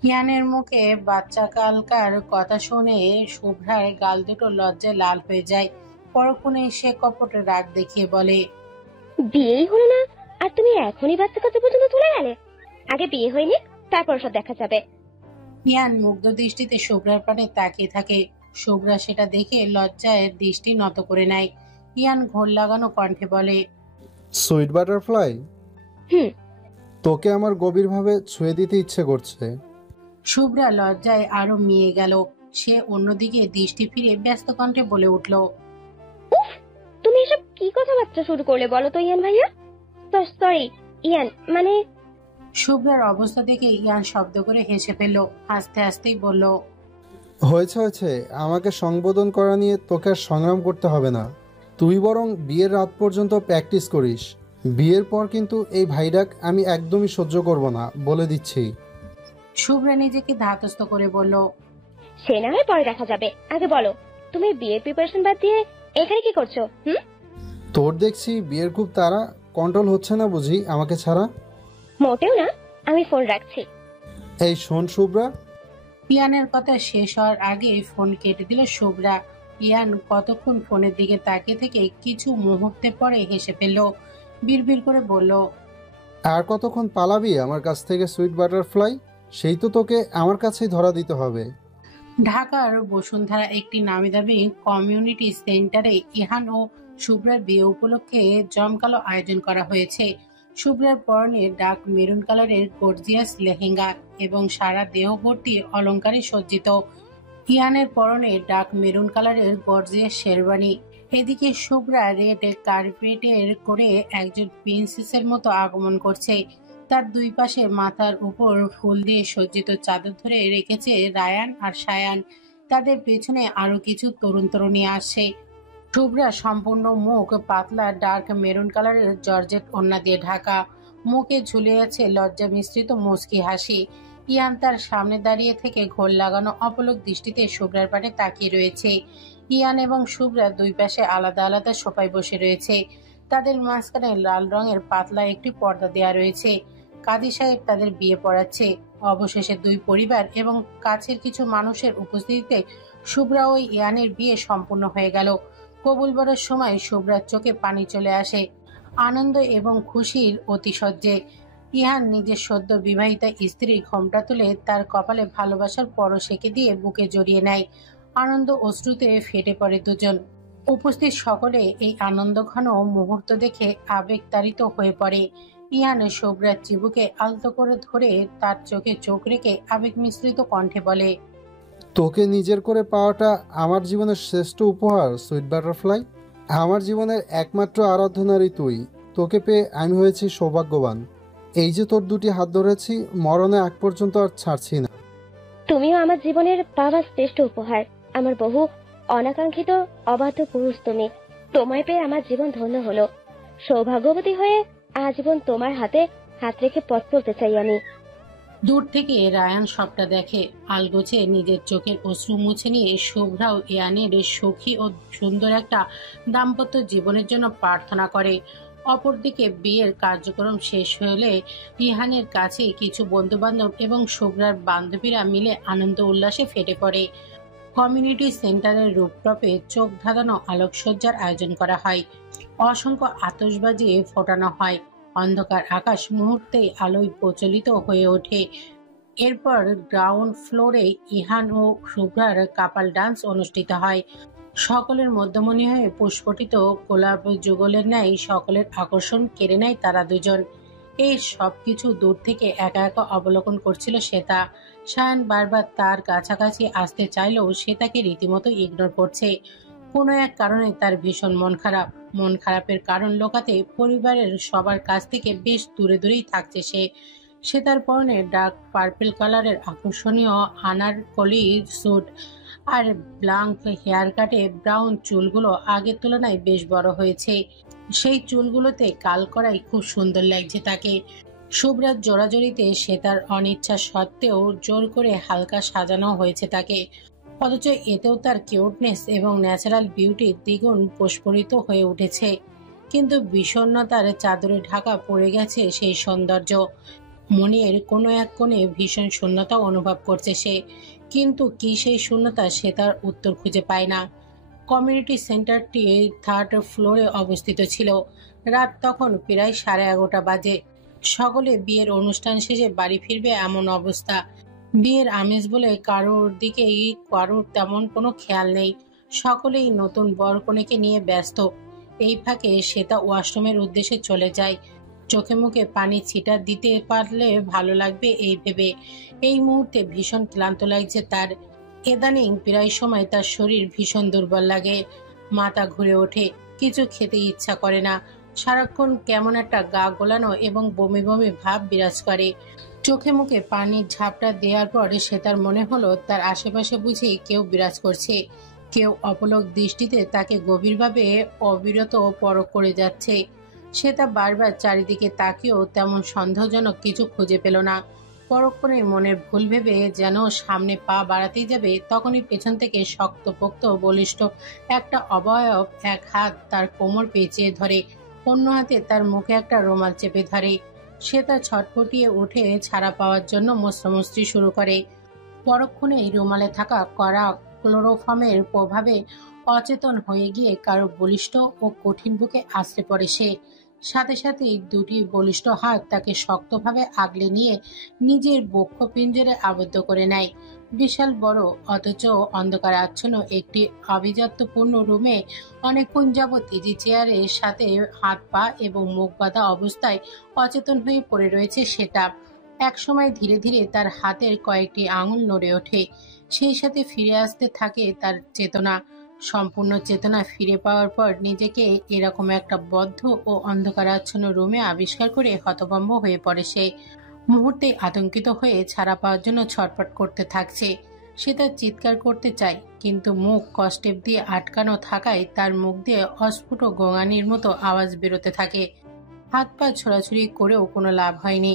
ইয়ানের মুখে বাচ্চা কালকার কথা শুনে শুভ্রার গাল দুটো লজ্জায় লাল হয়ে যায়। পরক্ষণে সে কপট রাগ দেখিয়ে বলে, বিয়েই হলো না আর তুমি এখনই বাচ্চা কাচ্চা পর্যন্ত চলে গেলে? আগে বিয়ে হয়নি, তারপর সব দেখা যাবে। ইয়ান মুগ্ধ দৃষ্টিতে শুভ্রার পানে তাকিয়ে থাকে। শুভ্রা সেটা দেখে লজ্জায় দৃষ্টি নত করে নেয়। ইয়ান ঘোর লাগানো কণ্ঠে বলে, সুইট বাটারফ্লাই, তোকে আমার গভীরভাবে ছুঁয়ে দিতে ইচ্ছে করছে। শুভ্রা লজ্জায় আরো মিয়ে গেল। সে অন্যদিকে দৃষ্টি ফিরে ব্যস্ত কণ্ঠে বলে উঠল, তুমি এসব কি কথাবার্তা শুরু করলে বলো তো ইয়ান ভাইয়া? সরি ইয়ান, মানে। শুভ্রার অবস্থা দেখে ইয়ান শব্দ করে হেসে ফেলল। হাসতে হাসতেই বলল, হয়েছে হয়েছে, আমাকে সংবোধন করা নিয়ে তোকে আর সংগ্রাম করতে হবে না। তুই বরং বিয়ের রাত পর্যন্ত প্র্যাকটিস করিস। বিয়ের পর কিন্তু এই ভাইডাক আমি একদমই সহ্য করব না, বলে দিচ্ছি। শুভ্রা নিজেকে ধাতস্থ করে বলল, সে না হয় পরে দেখা যাবে, আগে বলো তুমি বিয়ের প্রিপারেশন বাদ দিয়ে এখানে কি করছো? তোর দেখছি বিয়ের খুব তাড়া, কন্ট্রোল হচ্ছে না বুঝি আমাকে ছাড়া? মোটেও না, আমি ফোন রাখছি। এই শোন শুভ্রা। ইয়ানের কথা শেষ হওয়ার আগে ফোন কেটে দিল শুভ্রা। ইয়ান কতক্ষণ ফোনের দিকে তাকিয়ে থেকে কিছু মুহূর্তে পরে হেসে ফেলল। বিড়বিড় করে বলল, আর কতক্ষণ পালাবি আমার কাছ থেকে সুইট বাটারফ্লাই? সেই তো তোকে আমার কাছেই ধরা দিতে হবে। ঢাকার বসুন্ধরা একটি নামিদামি কমিউনিটি সেন্টারে ইহান ও শুভ্রার বিয়ে উপলক্ষে জমকালো আয়োজন করা হয়েছে। শুভ্রার পরনে ডার্ক মেরুন কালারের গর্জিয়াস লেহেঙ্গা এবং সারা দেহ ভর্তি অলংকারে সজ্জিত। ইয়ানের পরনে ডার্ক মেরুন কালারের গর্জিয়াস শেরওয়ানি। এদিকে শুভ্রা রেড কার্পেটের করে একজন প্রিন্সেসের মতো আগমন করছে। তার দুই পাশে মাথার উপর ফুল দিয়ে সজ্জিত চাদর ধরে রেখেছে রায়ান আর সায়ান। তাদের পেছনে আরো কিছু তরুণ তরুণী আসছে। শুভ্রা সম্পূর্ণ মুখ পাতলা ডার্ক মেরুন কালারের জর্জেট ওড়না দিয়ে ঢাকা। মুখে ঝুলে আছে লজ্জা মিশ্রিত মুচকি হাসি। ইয়ান তার সামনে দাঁড়িয়ে থেকে ঘোর লাগানো অপলক দৃষ্টিতে শুভ্রার পানে তাকিয়ে রয়েছে। ইয়ান এবং শুভ্রা দুই পাশে আলাদা আলাদা সোফায় বসে রয়েছে। তাদের মাঝখানে লাল রঙের পাতলা একটি পর্দা দেয়া রয়েছে। কাজী সাহেব তাদের বিয়ে পড়াচ্ছে। অবশেষে দুই পরিবার এবং কাছের কিছু মানুষের উপস্থিতিতে শুভ্রা ও ইয়ানের বিয়ে সম্পূর্ণ হয়ে গেল। কবুল বরার সময় শুভ্রার চোখে পানি চলে আসে আনন্দ এবং খুশির অতিশয্যে। ইহান নিজের সদ্য বিবাহিতা স্ত্রীর ঘোমটা তুলে তার কপালে ভালোবাসার পরশ এঁকে দিয়ে বুকে জড়িয়ে নেয়। আনন্দ অশ্রুতে ফেটে পড়ে দুজন। উপস্থিত সকলে এই আনন্দঘন মুহূর্ত দেখে আবেগতাড়িত হয়ে পড়ে। ইহান শুভ্রার চিবুকে আলতো করে ধরে তার চোখে চোখ রেখে আবেগ মিশ্রিত কণ্ঠে বলে, তোকে নিজের করে পাওয়াটা আমার জীবনের শ্রেষ্ঠ উপহার সুইট বাটারফ্লাই। আমার জীবনের একমাত্র আরাধনারই তুই। তোকে পেয়ে আমি হয়েছি সৌভাগ্যবান। এই যে তোর দুটি হাত ধরেছি, মরণে আগ পর্যন্ত আর ছাড়ছি না। তুমিও আমার জীবনের পাওয়া শ্রেষ্ঠ উপহার, আমার বহু অনাকাঙ্ক্ষিত অবাধ্য পুরুষ তুমি। তোমায় পেয়ে আমার জীবন ধন্য হলো। সৌভাগ্যবতী হয়ে আজীবন তোমার হাতে হাত রেখে পথ চলতে চাই আমি। দূর থেকে রায়ান সবটা দেখে। আলগোছে নিজের চোখের অশ্রু মুছে নিয়ে শুভ্রাও ইয়ানের সুখী ও সুন্দর একটা দাম্পত্য জীবনের জন্য প্রার্থনা করে। অপরদিকে বিয়ের কার্যক্রম শেষ হলে ইহানের কাছে কিছু বন্ধুবান্ধব এবং শুভ্রার বান্ধবীরা মিলে আনন্দ উল্লাসে ফেটে পড়ে। কমিউনিটি সেন্টারের রুফটপে চোখ ধাঁধানো আলোকসজ্জার আয়োজন করা হয়। অসংখ্য আতশবাজি ফোটানো হয়। অন্ধকার আকাশ মুহূর্তেই আলোয় প্রচলিত হয়ে ওঠে। এরপর গ্রাউন্ড ফ্লোরে ইহান ও শুভ্রার কাপাল ডান্স অনুষ্ঠিত হয়। সকলের মধ্যমণি হয়ে পুষ্পটিত গোলাপ যুগলের ন্যায় সকলের আকর্ষণ কেড়ে নেয় তারা দুজন। এই সব কিছু দূর থেকে একা একা অবলোকন করছিল শ্বেতা। সায়ন বারবার তার কাছাকাছি আসতে চাইলেও সে তাকে রীতিমতো ইগনোর করছে। কোনো এক কারণে তার ভীষণ মন খারাপ। মন খারাপের কারণ লোকাতে পরিবারের সবার কাছ থেকে বেশ দূরে দূরেই থাকছে সে তার পরনে ডার্ক পার্পল কালারের আকর্ষণীয় আনারকলি স্যুট আর ব্লাঙ্ক হেয়ার কাটে ব্রাউন চুলগুলো আগের তুলনায় বেশ বড় হয়েছে। সেই চুলগুলোতে কাল করাই খুব সুন্দর লাগছে তাকে। শুভ্রার জোড়াজড়িতে সে তার অনিচ্ছা সত্ত্বেও জোর করে হালকা সাজানো হয়েছে তাকে। অথচ এতেও তার কিউটনেস এবং ন্যাচারাল বিউটি দ্বিগুণ প্রস্ফুটিত হয়ে উঠেছে। কিন্তু বিষণ্ণতার চাদরে ঢাকা পড়ে গেছে সেই সৌন্দর্য। মনের কোনো এক কোণে ভীষণ শূন্যতা অনুভব করছে সে। কিন্তু কি সেই শূন্যতা, সে তার উত্তর খুঁজে পায় না। কমিউনিটি সেন্টারটি 3rd ফ্লোরে অবস্থিত ছিল। রাত তখন প্রায় 11:30 বাজে। সকলে বিয়ের অনুষ্ঠান শেষে বাড়ি ফিরবে এমন অবস্থা। বিয়ের আমেজ বলে কারোর দিকেই কারোর তেমন কোনো খেয়াল নেই। সকলেই নতুন বর কনেকে নিয়ে ব্যস্ত। এই ফাঁকে শ্বেতা ওয়াশরুমের উদ্দেশ্যে চলে যায়। চোখে মুখে পানি ছিটা দিতে পারলে ভালো লাগবে এই ভেবে। এই মুহূর্তে ভীষণ ক্লান্ত লাগছে তার। ইদানিং প্রায় সময় তার শরীর ভীষণ দুর্বল লাগে। মাথা ঘুরে ওঠে, কিছু খেতে ইচ্ছা করে না। সারাক্ষণ কেমন একটা গা গোলানো এবং বমি বমি ভাব বিরাজ করে। চোখে মুখে পানির ঝাপটা দেওয়ার পরে সে তার মনে হলো তার আশেপাশে বুঝি কেউ বিরাজ করছে। কেউ অপলক দৃষ্টিতে তাকে গভীরভাবে অবিরত পরখ করে যাচ্ছে। সে তা বারবার চারিদিকে তাকিয়েও তেমন সন্দেহজনক কিছু খুঁজে পেল না। পরক্ষণে মনের ভুল ভেবে যেন সামনে পা বাড়াতেই যাবে, তখনই পেছন থেকে শক্তপোক্ত বলিষ্ঠ একটা অবয়ব এক হাত তার কোমর পেঁচিয়ে ধরে, অন্য হাতে তার মুখে একটা রুমাল চেপে ধরে। সে তার ছটফটিয়ে উঠে ছাড়া পাওয়ার জন্য মোস্তামস্তি শুরু করে। পরক্ষণেই রুমালে থাকা কড়া ক্লোরোফর্মের প্রভাবে অচেতন হয়ে গিয়ে কারো বলিষ্ঠ ও কঠিন বুকে আশ্রে পড়ে সে। সাথে সাথেই দুটি বলিষ্ঠ হাত তাকে শক্তভাবে আগলে নিয়ে নিজের বক্ষ পিঞ্জরে আবদ্ধ করে নেয়। বিশাল বড় অথচ অন্ধকার আচ্ছন্ন একটি আভিজাত্যপূর্ণ রুমে অনেকক্ষণ যাবৎ ইজি চেয়ারের সাথে হাত পা এবং মুখ বাঁধা অবস্থায় অচেতন হয়ে পড়ে রয়েছে সেটা। একসময় ধীরে ধীরে তার হাতের কয়েকটি আঙুল নড়ে ওঠে। সেই সাথে ফিরে আসতে থাকে তার চেতনা। সম্পূর্ণ চেতনা ফিরে পাওয়ার পর নিজেকে এরকম একটা বদ্ধ ও অন্ধকারাচ্ছন্ন রুমে আবিষ্কার করে হতভম্ব হয়ে পড়ে সে। মুহূর্তে আতঙ্কিত হয়ে ছাড়া পাওয়ার জন্য ছটফট করতে থাকছে। সে তার চিৎকার করতে চায়, কিন্তু মুখ কষ্টেপ দিয়ে আটকানো থাকায় তার মুখ দিয়ে অস্ফুট গোঙানির মতো আওয়াজ বেরোতে থাকে। হাত পা ছোড়াছুড়ি করেও কোনো লাভ হয়নি।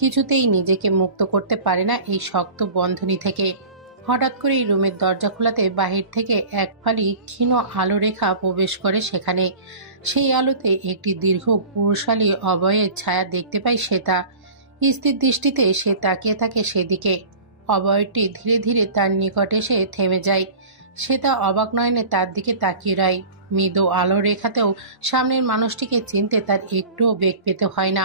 কিছুতেই নিজেকে মুক্ত করতে পারে না এই শক্ত বন্ধনী থেকে। হঠাৎ করেই রুমের দরজা খোলাতে বাহির থেকে এক ফালি ক্ষীণ আলো রেখা প্রবেশ করে সেখানে। সেই আলোতে একটি দীর্ঘ পুরুষালী অবয়ের ছায়া দেখতে পায় শ্বেতা। স্থির দৃষ্টিতে সে তাকিয়ে থাকে সেদিকে। অবয়টি ধীরে ধীরে তার নিকট এসে থেমে যায়। শ্বেতা অবাক নয়নে তার দিকে তাকিয়ে রয়। মৃদু আলো রেখাতেও সামনের মানুষটিকে চিনতে তার একটুও বেগ পেতে হয় না।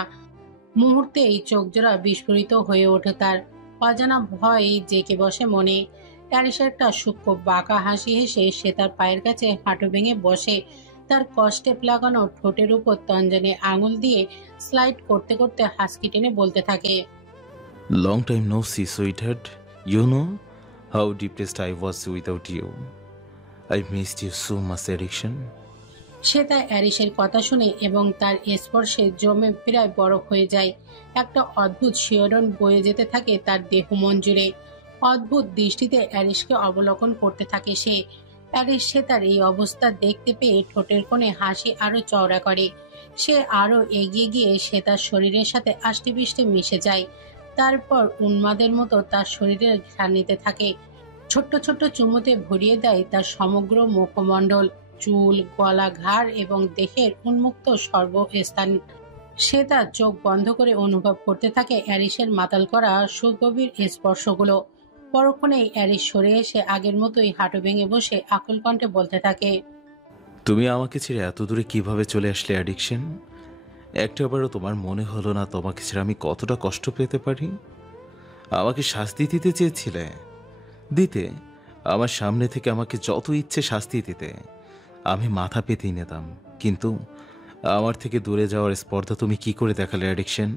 মুহূর্তে এই চোখজোড়া বিস্ফোরিত হয়ে ওঠে তার। অজানা ভয় জেঁকে বসে মনে। প্যারিসের একটা সূক্ষ্ম বাঁকা হাসি হেসে সে তার পায়ের কাছে হাঁটু ভেঙে বসে। তার কষ্টে লাগানো ঠোঁটের উপর তঞ্জনে আঙুল দিয়ে স্লাইড করতে করতে হাসকি টেনে বলতে থাকে, long time no see sweetheart, you know how depressed I was without you. I missed you so much addiction. Shweta অ্যারিসের কথা শুনে এবং তার স্পর্শে জমে প্রায় বরফ হয়ে যায়। একটা অদ্ভুত শিহরণ বয়ে যেতে থাকে তার দেহ মন জুড়ে। অদ্ভুত দৃষ্টিতে অ্যারিসকে অবলোকন করতে থাকে সে। অ্যারিস শ্বেতার এই অবস্থা দেখতে পেয়ে ঠোঁটের কোণে হাসি আরো চওড়া করে। সে আরো এগিয়ে গিয়ে শ্বেতার শরীরের সাথে আষ্টেপৃষ্টে মিশে যায়। তারপর উন্মাদের মতো তার শরীরের ঘ্রাণ নিতে থাকে। ছোট্ট ছোট্ট চুমুতে ভরিয়ে দেয় তার সমগ্র মুখমণ্ডল, চুল, গলা, ঘাড় এবং দেহের উন্মুক্ত সর্বস্থান। সে তার চোখ বন্ধ করে অনুভব করতে থাকে অ্যারিসের মাতাল করা সুগভীর স্পর্শগুলো। পরক্ষণেই অ্যারিস সরে এসে আগের মতোই হাঁটু ভেঙে বসে আকুল কণ্ঠে বলতে থাকে, তুমি আমাকে ছেড়ে এত দূরে কিভাবে চলে আসলে অ্যাডিকশন? একটাবারও তোমার মনে হলো না তোমাকে ছেড়ে আমি কতটা কষ্ট পেতে পারি? আমাকে শাস্তি দিতে চেয়েছিলে, দিতে। আমার সামনে থেকে আমাকে যত ইচ্ছে শাস্তি দিতে, আমি মাথা পেতেই নিতাম। কিন্তু আমার থেকে দূরে যাওয়ার স্পর্ধা তুমি কি করে দেখালে অ্যাডিকশন?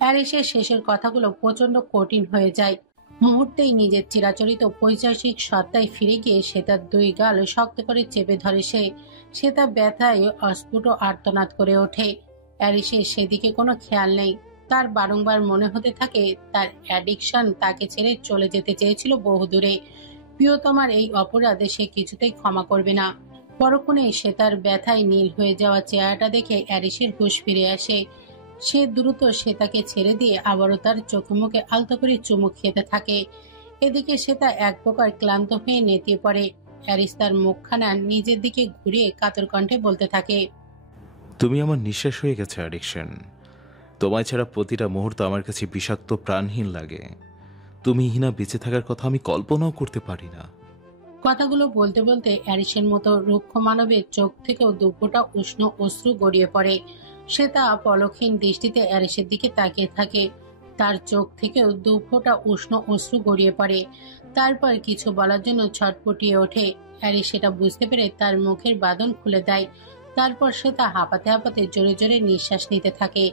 অ্যারিসের শেষের কথাগুলো প্রচন্ড কঠিন হয়ে যায়। মুহূর্তেই নিজের চিরাচরিত পৈশাচিক সত্তায় ফিরে গিয়ে সে তার দুই গাল শক্ত করে চেপে ধরে। সে তার ব্যথায় অস্ফুট আর্তনাদ করে ওঠে। অ্যারিসের সেদিকে কোনো খেয়াল নেই। তার বারংবার মনে হতে থাকে তার অ্যাডিকশন তাকে ছেড়ে চলে যেতে চেয়েছিল বহুদূরে। প্রিয়তমার এই অপরাধে সে কিছুতেই ক্ষমা করবে না। পরক্ষণে সে তার ব্যথায় নীল হয়ে যাওয়া চেহারাটা দেখে অ্যারিসের হুঁশ ফিরে আসে। সে দ্রুত শ্বেতাকে ছেড়ে দিয়ে আবারও তার চোখে মুখে আলতো করে চুমু খেতে থাকে। এদিকে শ্বেতা এক প্রকার ক্লান্ত হয়ে নেতিয়ে পড়ে। অ্যারিস তার মুখখানা নিজের দিকে ঘুরিয়ে কাতর কণ্ঠে বলতে থাকে, তুমি আমার নিঃশ্বাস হয়ে গেছে অ্যাডিকশন। তোমায় ছাড়া প্রতিটা মুহূর্ত আমার কাছে বিষাক্ত, প্রাণহীন লাগে। তুমি হিনা বেঁচে থাকার কথা আমি কল্পনাও করতে পারি না। কথাগুলো বলতে বলতে অ্যারিসের মতো রুক্ষ মানবের চোখ থেকেও দুফোঁটা উষ্ণ অশ্রু গড়িয়ে পড়ে। সে তা পলকহীন দৃষ্টিতে অ্যারিসের দিকে তাকিয়ে থাকে। তার চোখ থেকেও দুফোঁটা উষ্ণ অশ্রু গড়িয়ে পড়ে। তারপর কিছু বলার জন্য ছটপটিয়ে ওঠে। অ্যারিস সেটা বুঝতে পেরে তার মুখের বাঁধন খুলে দেয়। তারপর সে তা হাঁপাতে হাঁপাতে জোরে জোরে নিঃশ্বাস নিতে থাকে।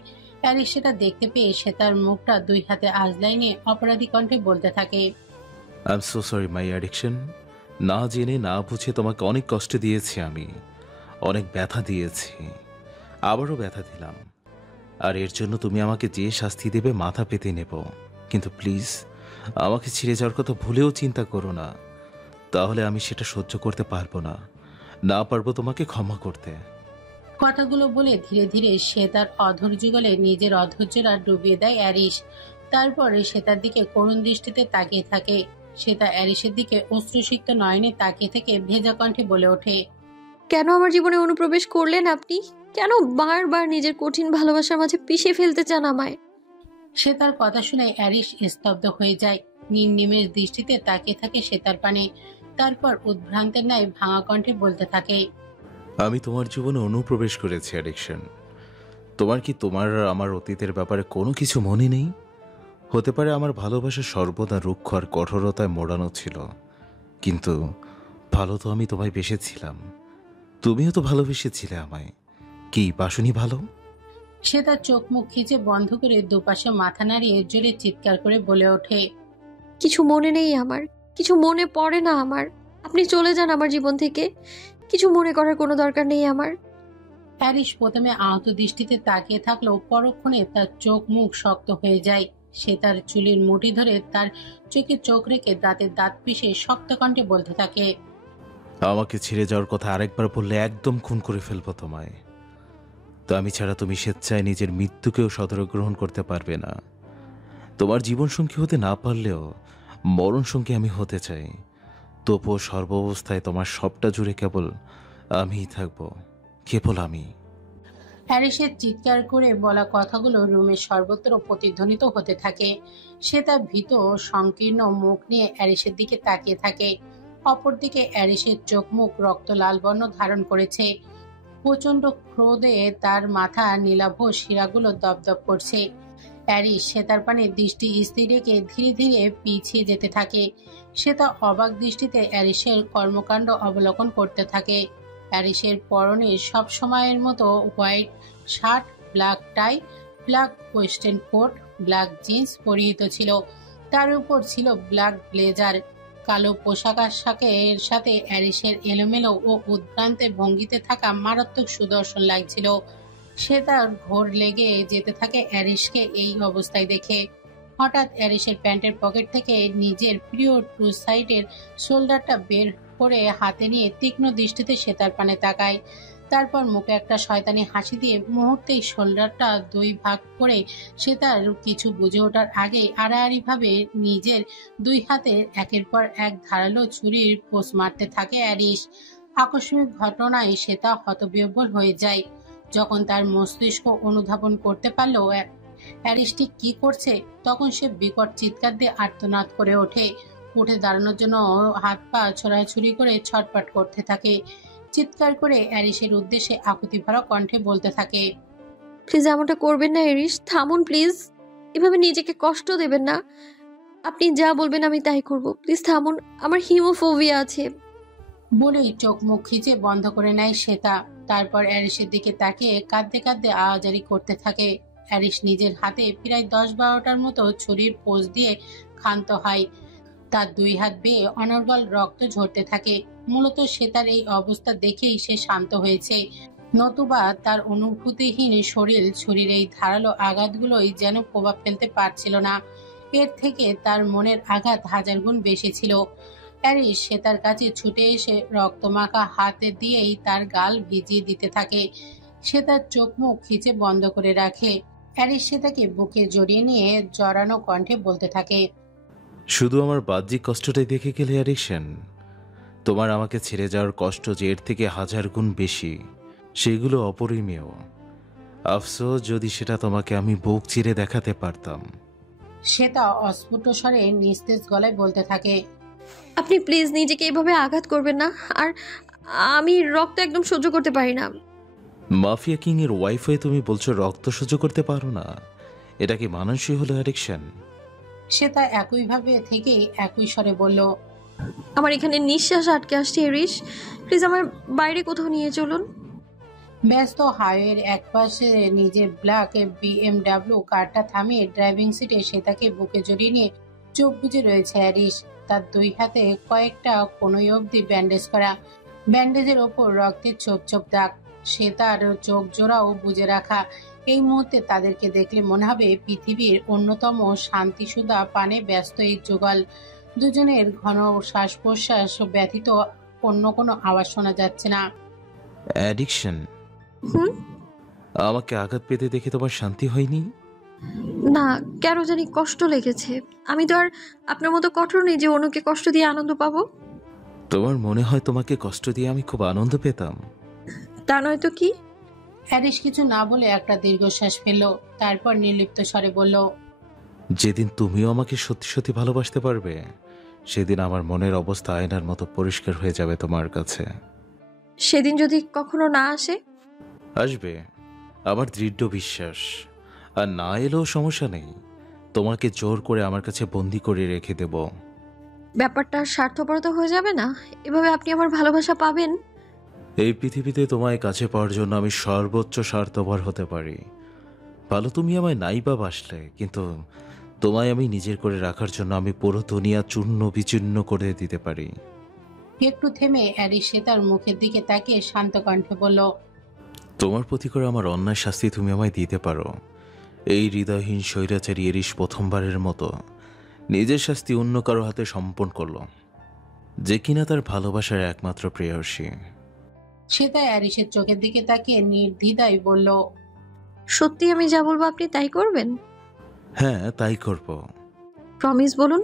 অ্যারিস সেটা দেখতে পেয়ে সে তার মুখটা দুই হাতে আঁচড়ায় নিয়ে অপরাধী কণ্ঠে বলতে থাকে, I am so sorry my addiction. না জেনে না বুঝে তোমাকে অনেক কষ্ট দিয়েছি আমি, অনেক ব্যথা দিয়েছি, আবারও ব্যথা দিলাম। আর এর জন্য তুমি আমাকে যে শাস্তি দেবে মাথা পেতে নেব। কিন্তু প্লিজ আমাকে ছেড়ে যাওয়ার কথা ভুলেও চিন্তা করো না, তাহলে আমি সেটা সহ্য করতে পারবো না। না পারবো তোমাকে ক্ষমা করতে। কথাগুলো বলে ধীরে ধীরে সে তার অধৈর্য যুগলে নিজের অধৈর্যরা ডুবিয়ে দেয় অ্যারিস। তারপরে সে তার দিকে করুণ দৃষ্টিতে তাকিয়ে থাকে। সে তার অ্যারিসের দিকে অশ্রুসিক্ত নয়নে তাকিয়ে থেকে ভেজা কণ্ঠে বলে ওঠে, কেন আমার জীবনে অনুপ্রবেশ করলেন আপনি? কেন বারবার নিজের কঠিন ভালোবাসার মাঝে পিষে ফেলতে চান আমায়? সে তার কথা শুনে অ্যারিস স্তব্ধ হয়ে যায়। নির্নিমেষ দৃষ্টিতে তাকিয়ে থাকে সে তার পানে। তারপর উদ্ভ্রান্তের ন্যায় ভাঙা কণ্ঠে বলতে থাকে, আমি তোমার জীবনে অনুপ্রবেশ করেছি অ্যাডিকশন। তোমার কি তোমার আর আমার অতীতের ব্যাপারে কোনো কিছু মনে নেই? হতে পারে আমার ভালোবাসা সর্বদা রুক্ষ আর কঠোরতায় মোড়ানো ছিল, কিন্তু ভালো তো আমি তোমায় বেসেছিলাম। তুমিও তো ভালোবেসেছিলে আমায়। কি বাসনি ভালো? সে তার চোখ মুখ খিচে বন্ধ করে দুপাশে মাথা নাড়িয়ে জোরে চিৎকার করে বলে ওঠে, কিছু মনে নেই আমার, কিছু মনে পড়ে না আমার। আপনি চলে যান আমার জীবন থেকে। কিছু মনে করার কোনো দরকার নেই আমার। অ্যারিস প্রথমে আহত দৃষ্টিতে তাকিয়ে থাকলেও পরক্ষণে তার চোখ মুখ শক্ত হয়ে যায়। সে তার চুলের মুঠি ধরে তার চোখে চোখ রেখে দাঁতের দাঁত পিষে শক্ত কণ্ঠে বলতে থাকে, আমাকে ছেড়ে যাওয়ার কথা আরেকবার বললে একদম খুন করে ফেলবো তোমায়। তো আমি ছাড়া তুমি স্বেচ্ছায় নিজের মৃত্যুকেও সদরে গ্রহণ করতে পারবে না। তোমার জীবনসঙ্গী হতে না পারলেও মরণসঙ্গী আমি হতে চাই। তবুও সর্বাবস্থায় তোমার সবটা জুড়ে কেবল আমিই থাকবো, কেবল আমি। হ্যারিসের চিৎকার করে বলা কথাগুলো রুমের সর্বত্র প্রতিধ্বনিত হতে থাকে। সে তার ভীত সংকীর্ণ মুখ নিয়ে অ্যারিসের দিকে তাকিয়ে থাকে। অপরদিকে অ্যারিসের চোখ মুখ রক্ত লাল বর্ণ ধারণ করেছে। প্রচন্ড ক্রোধে তার মাথা নীলাভ শিরাগুলো দপদপ করছে। অ্যারিস সে তার পানে দৃষ্টি স্থির রেখে ধীরে ধীরে পিছিয়ে যেতে থাকে। সে তা অবাক দৃষ্টিতে অ্যারিসের কর্মকাণ্ড অবলোকন করতে থাকে। অ্যারিসের পরনে সব সময়ের মতো white shirt, black tie, black western coat, black jeans পরিহিত ছিল। তার উপর ছিল ব্ল্যাক ব্লেজার। কালো পোশাক আশাকের সাথে অ্যারিসের এলোমেলো ও উদ্ভ্রান্তে ভঙ্গিতে থাকা মারাত্মক সুদর্শন লাগছিল। সে তার ঘোর লেগে যেতে থাকে অ্যারিসকে এই অবস্থায় দেখে। হঠাৎ অ্যারিসের প্যান্টের পকেট থেকে নিজের প্রিয় টু সাইডের শোল্ডারটা বের করে হাতে নিয়ে তীক্ষ্ণ দৃষ্টিতে সে তার পানে তাকায়। তারপর মুখে একটা শয়তানি হাসি দিয়ে মুহূর্তেই শোল্ডারটা দুই ভাগ করে সে তার কিছু বুঝে ওঠার আগে আড়াআড়িভাবে নিজের দুই হাতে একের পর এক ধারালো ছুরির পোষ মারতে থাকে অ্যারিস। আকস্মিক ঘটনায় সে তা হতবিহ্বল হয়ে যায়। যখন তার মস্তিষ্ক অনুধাবন করতে পারল অ্যারিস ঠিক কি করছে, তখন সে বিকট চিৎকার দিয়ে আর্তনাদ করে ওঠে। উঠে দাঁড়ানোর জন্য হাত পা ছোড়াছুড়ি করে ছটপট করতে থাকে। চিৎকার করে অ্যারিসের উদ্দেশ্যে আকুতি ভরা কণ্ঠে বলতে থাকে, প্লিজ এমনটা করবেন না এরিস, থামুন প্লিজ, এভাবে নিজেকে কষ্ট দেবেন না। আপনি যা বলবেন আমি তাই করব, প্লিজ থামুন, আমার হিমোফোবিয়া আছে। বলেই চোখ মুখ খিচে বন্ধ করে নেয় শ্বেতা। তারপর অ্যারিসের দিকে তাকিয়ে কাঁদতে কাঁদতে আওয়াজারি করতে থাকে। অ্যারিস নিজের হাতে প্রায় 10-12টার মতো ছুরির পোষ দিয়ে ক্ষান্ত হয়। তার দুই হাত বেয়ে অনর্গল রক্ত ঝরতে থাকে। মূলত সে তার এই অবস্থা দেখেই সে শান্ত হয়েছে, নতুবা তার অনুভূতিহীন শরীর ছুরির এই ধারালো আঘাতগুলোই যেন প্রভাব ফেলতে পারছিল না। এর থেকে তার মনের আঘাত 1000 গুণ বেশি ছিল। অ্যারিস সে তার কাছে ছুটে এসে রক্তমাখা হাতে দিয়েই তার গাল ভিজিয়ে দিতে থাকে। সে তার চোখ মুখ খিচে বন্ধ করে রাখে। অ্যারিস সে তাকে বুকে জড়িয়ে নিয়ে জড়ানো কণ্ঠে বলতে থাকে, শুধু আমার বাহ্যিক কষ্টটাই দেখে গেলে অ্যাডিকশন, তোমার আমাকে ছেড়ে যাওয়ার কষ্ট যে এর থেকে 1000 গুণ বেশি, সেগুলো অপরিমেয়। আফসোস যদি সেটা তোমাকে আমি বুক চিরে দেখাতে পারতাম। সে তা অস্ফুট স্বরে নিস্তেজ গলায় বলতে থাকে, আপনি প্লিজ নিজেকে এভাবে আঘাত করবেন না, আর আমি রক্ত একদম সহ্য করতে পারি না। মাফিয়া কিং এর ওয়াইফ হয়ে তুমি বলছো রক্ত সহ্য করতে পারো না? এটা কি মানসিক হলো অ্যাডিকশন? সে তা একইভাবে থেকে একই স্বরে বলল, আমার এখানে নিঃশ্বাস আটকে আসছে এরিস, প্লিজ আমার বাইরে কোথাও নিয়ে চলুন। ব্যস্ত হাইওয়ের একপাশে নিজের ব্ল্যাক BMW কারটা থামিয়ে ড্রাইভিং সিটে সে তাকে বুকে জড়িয়ে নিয়ে চোখ বুজে রয়েছে অ্যারিস। তার দুই হাতে কয়েকটা কোনোই অবধি ব্যান্ডেজ করা, ব্যান্ডেজের ওপর রক্তের ছোপ ছোপ দাগ। সে তার চোখ জোড়াও বুজে রাখা। এই মুহূর্তে তাদেরকে দেখলে মনে হবে পৃথিবীর অন্যতম শান্তিসুধা পানে ব্যস্ত এই যুগল। দুজনের ঘন শ্বাস প্রশ্বাস ব্যতীত অন্য কোনো আওয়াজ শোনা যাচ্ছে না। অ্যাডিকশন? আমাকে আঘাত পেতে দেখে তোমার শান্তি হয়নি? না, কেন জানি কষ্ট লেগেছে। আমি তো আর আপনার মতো কঠোর নেই যে অন্যকে কষ্ট দিয়ে আনন্দ পাবো। তোমার মনে হয় তোমাকে কষ্ট দিয়ে আমি খুব আনন্দ পেতাম? তা নয় তো কি? হ্যারিস কিছু না বলে একটা দীর্ঘশ্বাস ফেলল, তারপর নির্লিপ্ত স্বরে বলল, যেদিন তুমিও আমাকে সত্যি সত্যি ভালোবাসতে পারবে, সেদিন আমার মনের অবস্থা আয়নার মতো পরিষ্কার হয়ে যাবে তোমার কাছে। সেদিন যদি কখনো না আসে? আসবে, আমার দৃঢ় বিশ্বাস। আর না এলেও সমস্যা নেই, তোমাকে জোর করে আমার কাছে বন্দি করে রেখে দেব। ব্যাপারটা স্বার্থপরতা হয়ে যাবে না? এভাবে আপনি আমার ভালোবাসা পাবেন? এই পৃথিবীতে তোমায় কাছে পাওয়ার জন্য আমি সর্বোচ্চ স্বার্থপর হতে পারি। ভালো তুমি আমায় নাই বা বাসলে, কিন্তু তোমায় আমি নিজের করে রাখার জন্য আমি পুরো দুনিয়া চূর্ণ বিচূর্ণ করে দিতে পারি। একটু থেমে অ্যারিস সে তার মুখের দিকে তাকিয়ে শান্ত কণ্ঠে বলল, তোমার প্রতি করে আমার অন্যায় শাস্তি তুমি আমায় দিতে পারো। এই হৃদয়হীন স্বৈরাচারী এরিস প্রথমবারের মতো নিজের শাস্তি অন্য কারো হাতে সমর্পণ করল, যে কিনা তার ভালোবাসার একমাত্র প্রেয়সী। সে তাই অ্যারিসের চোখের দিকে তাকিয়ে নির্দ্বিধায় বলল, সত্যি আমি যা বলবো আপনি তাই করবেন? হ্যাঁ, তাই করব। প্রমিস বলুন।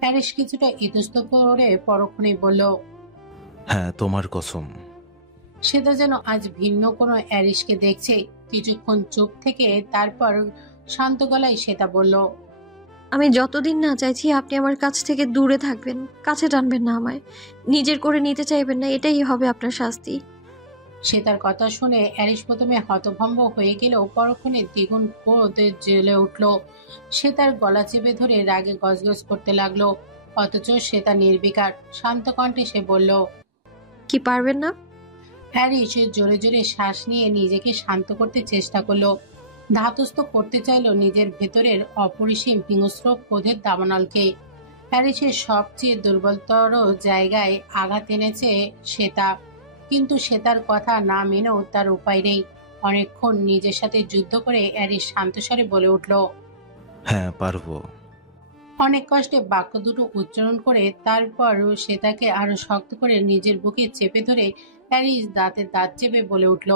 হ্যারিস কিছুটা ইতস্তত করে পরক্ষণেই বলল, হ্যাঁ, তোমার কসম। সেটা যেন আজ ভিন্ন কোনো অ্যারিসকে দেখছে। কিছুক্ষণ চুপ থেকে তারপর শান্ত গলায় সেটা বলল, আমি যতদিন না চাইছি আপনি আমার কাছ থেকে দূরে থাকবেন, কাছে টানবেন না আমায়, নিজের করে নিতে চাইবেন না, এটাই হবে আপনার শাস্তি। সে তার কথা শুনে অ্যারিস প্রথমে হতভম্ব হয়ে গেলেও পরক্ষণে দ্বিগুণ ক্রোধে জ্বলে উঠল। সে তার গলা চেপে ধরে রাগে গজগজ করতে লাগলো, অথচ সে তার নির্বিকার। শান্ত কণ্ঠে সে বলল, কি পারবেন না? হ্যারিস জোরে জোরে শ্বাস নিয়ে নিজেকে শান্ত করতে চেষ্টা করলো, ধাতস্থ করতে চাইল নিজের ভেতরের অপরিসীম হিংস্র ক্রোধের দাবানলকে। হ্যারিসের সবচেয়ে দুর্বলতর জায়গায় আঘাত এনেছে শ্বেতা, কিন্তু শ্বেতার কথা না মেনেও তার উপায় নেই। অনেকক্ষণ নিজের সাথে যুদ্ধ করে হ্যারিস শান্তস্বরে বলে উঠল, হ্যাঁ পারবো। অনেক কষ্টে বাক্য দুটো উচ্চারণ করে তারপর শ্বেতাকে আরো শক্ত করে নিজের বুকে চেপে ধরে হ্যারিস দাঁতে দাঁত চেপে বলে উঠল,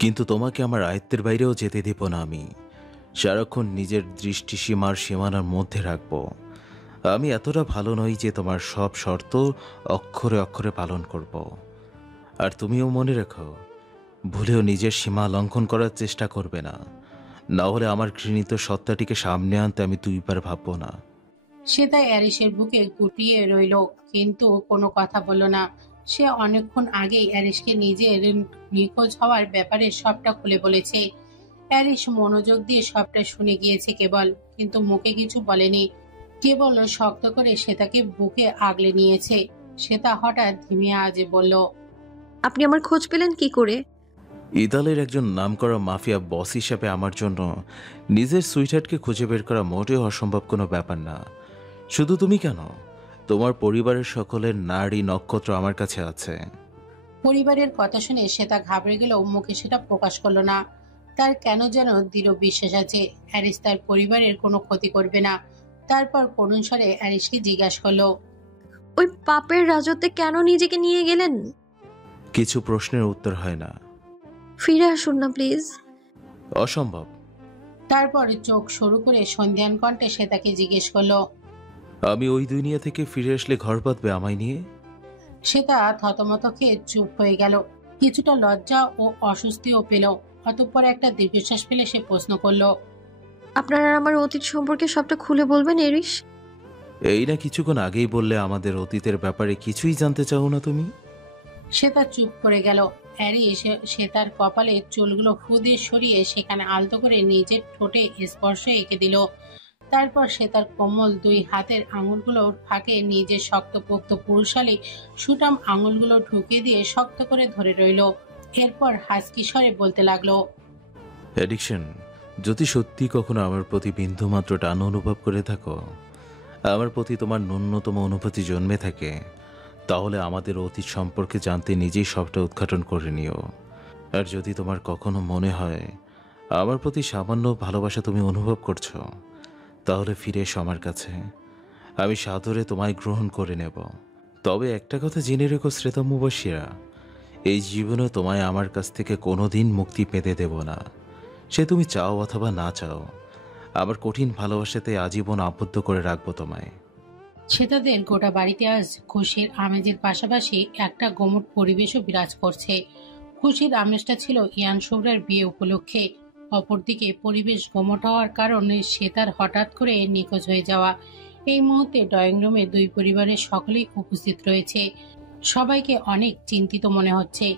কিন্তু তোমাকে আমার আয়ত্তের বাইরেও যেতে দেব না আমি। সারাক্ষণ নিজের দৃষ্টিসীমার সীমানার মধ্যে রাখবো। আমি এতটা ভালো নই যে তোমার সব শর্ত অক্ষরে অক্ষরে পালন করব। আর তুমিও মনে রেখো, ভুলেও নিজের সীমা লঙ্ঘন করার চেষ্টা করবে না, না হলে আমার ঘৃণিত সত্তাটিকে সামনে আনতে আমি দুইবার ভাববো না। শ্বেতা হ্যারিসের বুকে গুটিয়ে রইল, কিন্তু কোনো কথা বলল না। সে অনেকক্ষণ আগেই হ্যারিসকে নিজের নিখোঁজ হওয়ার ব্যাপারে সবটা খুলে বলেছে। হ্যারিস মনোযোগ দিয়ে সবটা শুনে গিয়েছে কেবল, কিন্তু মুখে কিছু বলেনি। কেবল শক্ত করে শ্বেতাকে বুকে আগলে নিয়েছে। শ্বেতা হঠাৎ ধিমে আজে বলল, আপনি আমার খোঁজ পেলেন কি করে? ইতালির একজন নামকরা মাফিয়া বস হিসাবে আমার জন্য নিজের সুইটহার্টকে খুঁজে বের করা মোটেও অসম্ভব কোনো ব্যাপার না। শুধু তুমি কেন, তোমার পরিবারের সকলের নারী নক্ষত্র আমার কাছে আছে। পরিবারের কথা শুনে শ্বেতা ঘাবড়ে গেলেও মুখে সেটা প্রকাশ করলো না। তার কেন যেন দৃঢ় বিশ্বাস আছে হ্যারিস তার পরিবারের কোনো ক্ষতি করবে না। তারপর করুণ স্বরে হ্যারিসকে জিজ্ঞাসা করলো, ওই পাপের রাজত্বে কেন নিজেকে নিয়ে গেলেন? কিছু প্রশ্নের উত্তর হয় না। ফিরে আসুন না প্লিজ। অসম্ভব। তারপর চোখ সরু করে সন্ধ্যান কণ্ঠে শ্বেতাকে জিজ্ঞেস করলো, আমি ওই দুনিয়া থেকে ফিরে আসলে ঘর বাঁধবে আমায় নিয়ে? শ্বেতা থতমত খেয়ে চুপ হয়ে গেল। কিছুটা লজ্জা ও অস্বস্তিও পেল। অতঃপর একটা দীর্ঘশ্বাস ফেলে সে প্রশ্ন করলো, আপনার আর আমার অতীত সম্পর্কে সবটা খুলে বলবেন এরিস? এই না কিছুক্ষণ আগেই বললে আমাদের অতীতের ব্যাপারে কিছুই জানতে চাও না তুমি। শ্বেতা চুপ করে গেল। হ্যারিস শ্বেতার কপালে চুলগুলো ফু দিয়ে সরিয়ে সেখানে আলতো করে নিজের ঠোঁটে স্পর্শ এঁকে দিল। তারপর শ্বেতার কোমল দুই হাতের আঙুলগুলোর ফাঁকে নিজের শক্তপোক্ত পুরুষালী সুটাম আঙুলগুলো ঢুকিয়ে দিয়ে শক্ত করে ধরে রইল। এরপর হাসকি স্বরে বলতে লাগলো, অ্যাডিকশন, যদি সত্যি কখনো আমার প্রতি বিন্দুমাত্র টান অনুভব করে থাকো, আমার প্রতি তোমার ন্যূনতম অনুভূতি জন্মে থাকে, তাহলে আমাদের অতীত সম্পর্কে জানতে নিজেই সবটা উদ্ঘাটন করে নিও। আর যদি তোমার কখনো মনে হয় আমার প্রতি সামান্য ভালোবাসা তুমি অনুভব করছো, তাহলে ফিরে এসো আমার কাছে। আমি সাদরে তোমায় গ্রহণ করে নেব। তবে একটা কথা জেনে রেখো শ্রেতা মুবাশিরা, এই জীবনে তোমায় আমার কাছ থেকে কোনোদিন মুক্তি পেতে দেব না। সে তুমি চাও অথবা না চাও, আমার কঠিন ভালোবাসাতে আজীবন আবদ্ধ করে রাখবো তোমায়। শ্বেতাদের গোটা বাড়িতে আজ খুশির আমেজের পাশাপাশি একটা গোমট পরিবেশও বিরাজ করছে। খুশির আমেজটা ছিল ইয়ান শুভ্রার বিয়ে উপলক্ষে। অপরদিকে পরিবেশ গোমট হওয়ার কারণে শ্বেতার হঠাৎ করে নিখোঁজ হয়ে যাওয়া। এই মুহূর্তে ড্রয়িং রুমে দুই পরিবারের সকলেই উপস্থিত রয়েছে। সবাইকে অনেক চিন্তিত মনে হচ্ছে।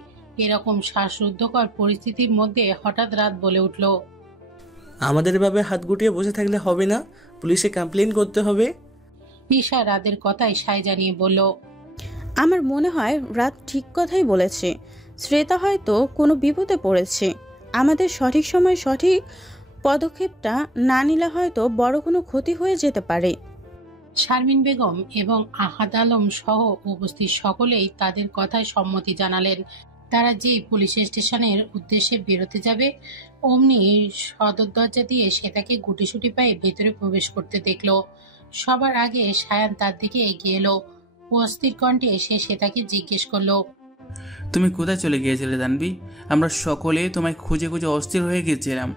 এরকম শ্বাসরুদ্ধকর পরিস্থিতির মধ্যে হঠাৎ রাত বলে উঠল, আমাদের এভাবে হাত গুটিয়ে বসে থাকলে হবে না, পুলিশে কমপ্লেন করতে হবে। ঈশা রাতের কথায় সায় জানিয়ে বলল, আমার মনে হয় রাত ঠিক কথাই বলেছে। শ্রেতা হয়তো কোনো বিপদে পড়েছে। আমাদের সঠিক সময় সঠিক পদক্ষেপটা না নিলে হয়তো বড় কোনো ক্ষতি হয়ে যেতে পারে। শারমিন বেগম এবং আহাদ আলম সহ উপস্থিত সকলেই তাদের কথায় সম্মতি জানালেন। তারা যেই পুলিশ স্টেশনের উদ্দেশ্যে বেরোতে যাবে, অমনি সদর দরজা দিয়ে শ্বেতাকে গুটিসুটি পায়ে ভেতরে প্রবেশ করতে দেখলো। সবার আগে সায়ান তার দিকে এগিয়ে এলো। অস্থির কণ্ঠে সে শ্বেতাকে জিজ্ঞেস করলো, তুমি কোথায় চলে গিয়েছিলে জানবি? আমরা সকলে তোমায় খুঁজে খুঁজে অস্থির হয়ে গিয়েছিলাম।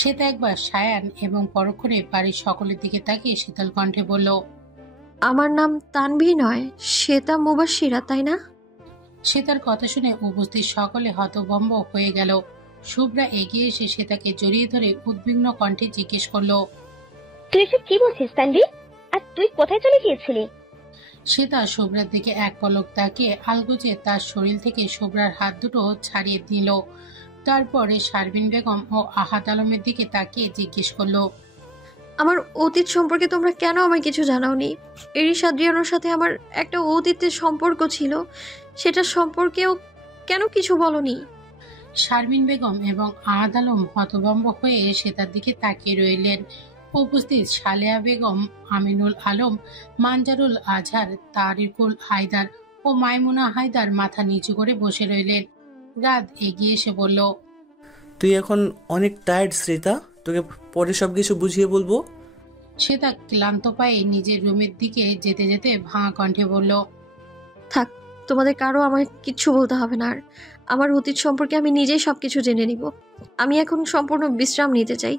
শ্বেতা একবার সায়ান এবং পরক্ষণে বাড়ির সকলের দিকে তাকিয়ে শীতল কণ্ঠে বলল, আমার নাম তানভি নয়, শ্বেতা মুবাশিরা, তাই না? শ্বেতার কথা শুনে উপস্থিত সকলে হতভম্ব হয়ে গেল। শুভ্রা এগিয়ে এসে শ্বেতাকে জড়িয়ে ধরে উদ্বিগ্ন কণ্ঠে জিজ্ঞেস করলো, তুই এসব কি বলছিস তানভি? আর তুই কোথায় চলে গিয়েছিলি? শ্বেতা শুভ্রার দিকে এক পলক তাকিয়ে আলগোজে তার শরীর থেকে শুভ্রার হাত দুটো ছাড়িয়ে দিল। তারপরে শারমিন বেগম ও আহাদ আলমের দিকে তাকিয়ে জিজ্ঞেস করলো, আমার অতীত সম্পর্কে তোমরা কেন আমায় কিছু জানাওনি? এরিস আদ্রিয়ানোর সাথে আমার একটা অতীতের সম্পর্ক ছিল, সেটা সম্পর্কেও কেন কিছু বলনি? শারমিন বেগম এবং আহাদ আলম হতভম্ব হয়ে শ্বেতার দিকে তাকিয়ে রইলেন। উপস্থিত সালেয়া বেগম, আমিনুল আলম, মানজারুল আজহার, তারিকুল হায়দার ও মাইমুনা হায়দার মাথা নিচু করে বসে রইলেন। রাত এগিয়ে এসে বলল, তুই এখন অনেক টায়ার্ড শ্রেতা, তোকে পরে সব কিছু বুঝিয়ে বলবো। সে তা ক্লান্ত পায়ে নিজের রুমের দিকে যেতে যেতে ভাঙা কণ্ঠে বলল, থাক, তোমাদের কারো আমায় কিচ্ছু বলতে হবে না। আর আমার অতীত সম্পর্কে আমি নিজেই সবকিছু জেনে নিব। আমি এখন সম্পূর্ণ বিশ্রাম নিতে চাই।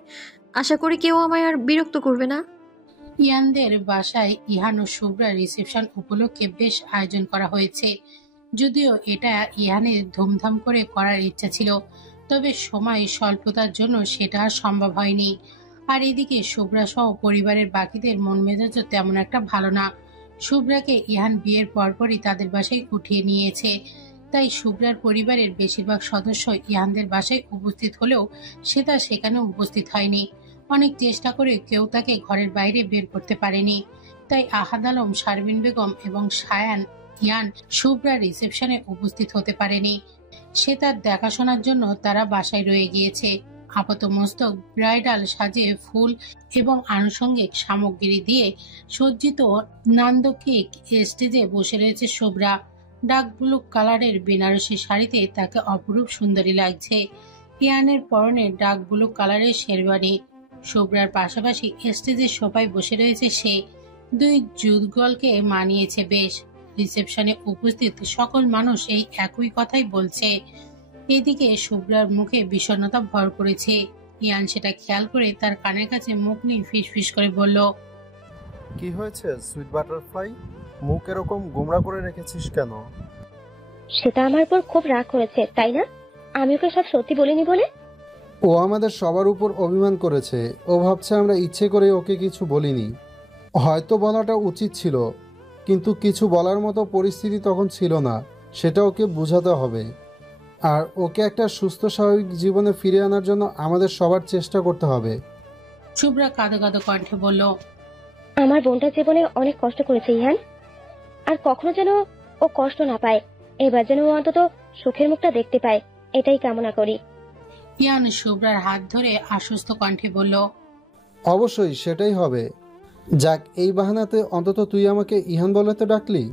আশা করি কেউ আমায় আর বিরক্ত করবে না। ইয়ানদের বাসায় ইহান ও শুভ্রা রিসেপশন উপলক্ষে বেশ আয়োজন করা হয়েছে। যদিও এটা ইহানের ধুমধাম করে করার ইচ্ছা ছিল, তবে সময় স্বল্পতার জন্য সেটা আর সম্ভব হয়নি। আর এদিকে শুভ্রা সহ পরিবারের বাকিদের মন মেজাজও তেমন একটা ভালো না। শুভ্রাকে ইহান বিয়ের পরপরই তাদের বাসায় উঠিয়ে নিয়েছে, তাই শুভ্রার পরিবারের বেশিরভাগ সদস্য ইহানদের বাসায় উপস্থিত হলেও সে তা সেখানে উপস্থিত হয়নি। অনেক চেষ্টা করে কেউ তাকে ঘরের বাইরে বের করতে পারেনি। তাই আহাদ আলম, শারমিন বেগম এবং সায়ান ইয়ান শুভ্রা রিসেপশনে উপস্থিত হতে পারেনি। সে তার দেখাশোনার জন্য তারা বাসায় রয়ে গিয়েছে। আপাতমস্তক ব্রাইডাল সাজে ফুল এবং আনুষঙ্গিক সামগ্রী দিয়ে সজ্জিত নান্দকিক স্টেজে বসে রয়েছে শুভ্রা। ডার্ক ব্লু কালারের বেনারসি শাড়িতে তাকে অপরূপ সুন্দরী লাগছে। ইয়ানের পরনে ডার্ক ব্লু কালারের শেরওয়ানি। শুভ্রার পাশাপাশি স্টেজের সোফায় বসে রয়েছে সে। দুই যুগলকে মানিয়েছে বেশ। রিসেপশনে উপস্থিত সকল মানুষ এই একই কথাই বলছে। এদিকে শুভ্রার মুখে বিষণ্ণতা ভর করেছে। ইয়ান সেটা খেয়াল করে তার কানের কাছে মুখ নিয়ে ফিসফিস করে বলল, কি হয়েছে সুইট বাটারফ্লাই? মুখ এরকম গোমড়া করে রেখেছিস কেন? সেটা আমার উপর খুব রাগ করেছে, তাই না? আমি ওকে সব সত্যি বলিনি বলে। ও আমাদের সবার উপর অভিমান করেছে। ও ভাবছে আমরা ইচ্ছে করে ওকে কিছু বলিনি। হয়তো বলাটা উচিত ছিল, কিন্তু কিছু বলার মতো পরিস্থিতি তখন ছিল না। সেটা ওকে বোঝাতে হবে। আর ওকে একটা সুস্থ স্বাভাবিক জীবনে ফিরে আনার জন্য আমাদের সবার চেষ্টা করতে হবে। শুভ্রা কাঁদো কাঁদো কণ্ঠে বলল, আমার বোনটার জীবনে অনেক কষ্ট করেছে ইহান, আর কখনো যেন ও কষ্ট না পায়। এবার যেন ও অন্তত সুখের মুখটা দেখতে পায়, এটাই কামনা করি। ইয়ান শুভ্রার হাত ধরে আশ্বস্ত কণ্ঠে বলল, অবশ্যই সেটাই হবে। যাক, এই বাহানাতে অন্তত তুই আমাকে ইহান বলে তো ডাকলি।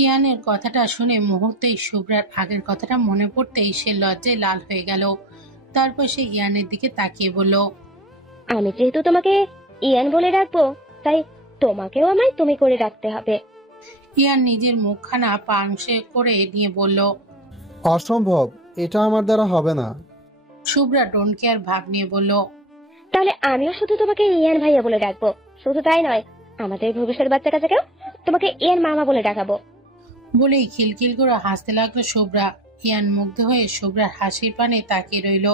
ইয়ানের কথাটা শুনে মুহূর্তেই শুভ্রার আগের কথাটা মনে পড়তেই সে লজ্জায় লাল হয়ে গেল। তারপর সে ইয়ানের দিকে তাকিয়ে বলল, আমি যেহেতু তোমাকে ইয়ান বলে ডাকবো, তাই তোমাকেও আমায় তুমি করে ডাকতে হবে। ইয়ান নিজের মুখখানা পাংশে করে নিয়ে বলল, অসম্ভব, এটা আমার দ্বারা হবে না। শুভ্রা ডোন্ট কেয়ার ভাব নিয়ে বলল, তাহলে আমিও শুধু তোমাকে ইয়ান ভাইয়া বলে ডাকবো। শুধু তাই নয়, আমাদের ভবিষ্যৎ বাচ্চা কাচ্চাকেও তোমাকে ইয়ান মামা বলে ডাকাবো। বলেই খিলখিল করে হাসতে লাগলো শুভ্রা। ইয়ান মুগ্ধ হয়ে শুভ্রার হাসির পানে তাকিয়ে রইল।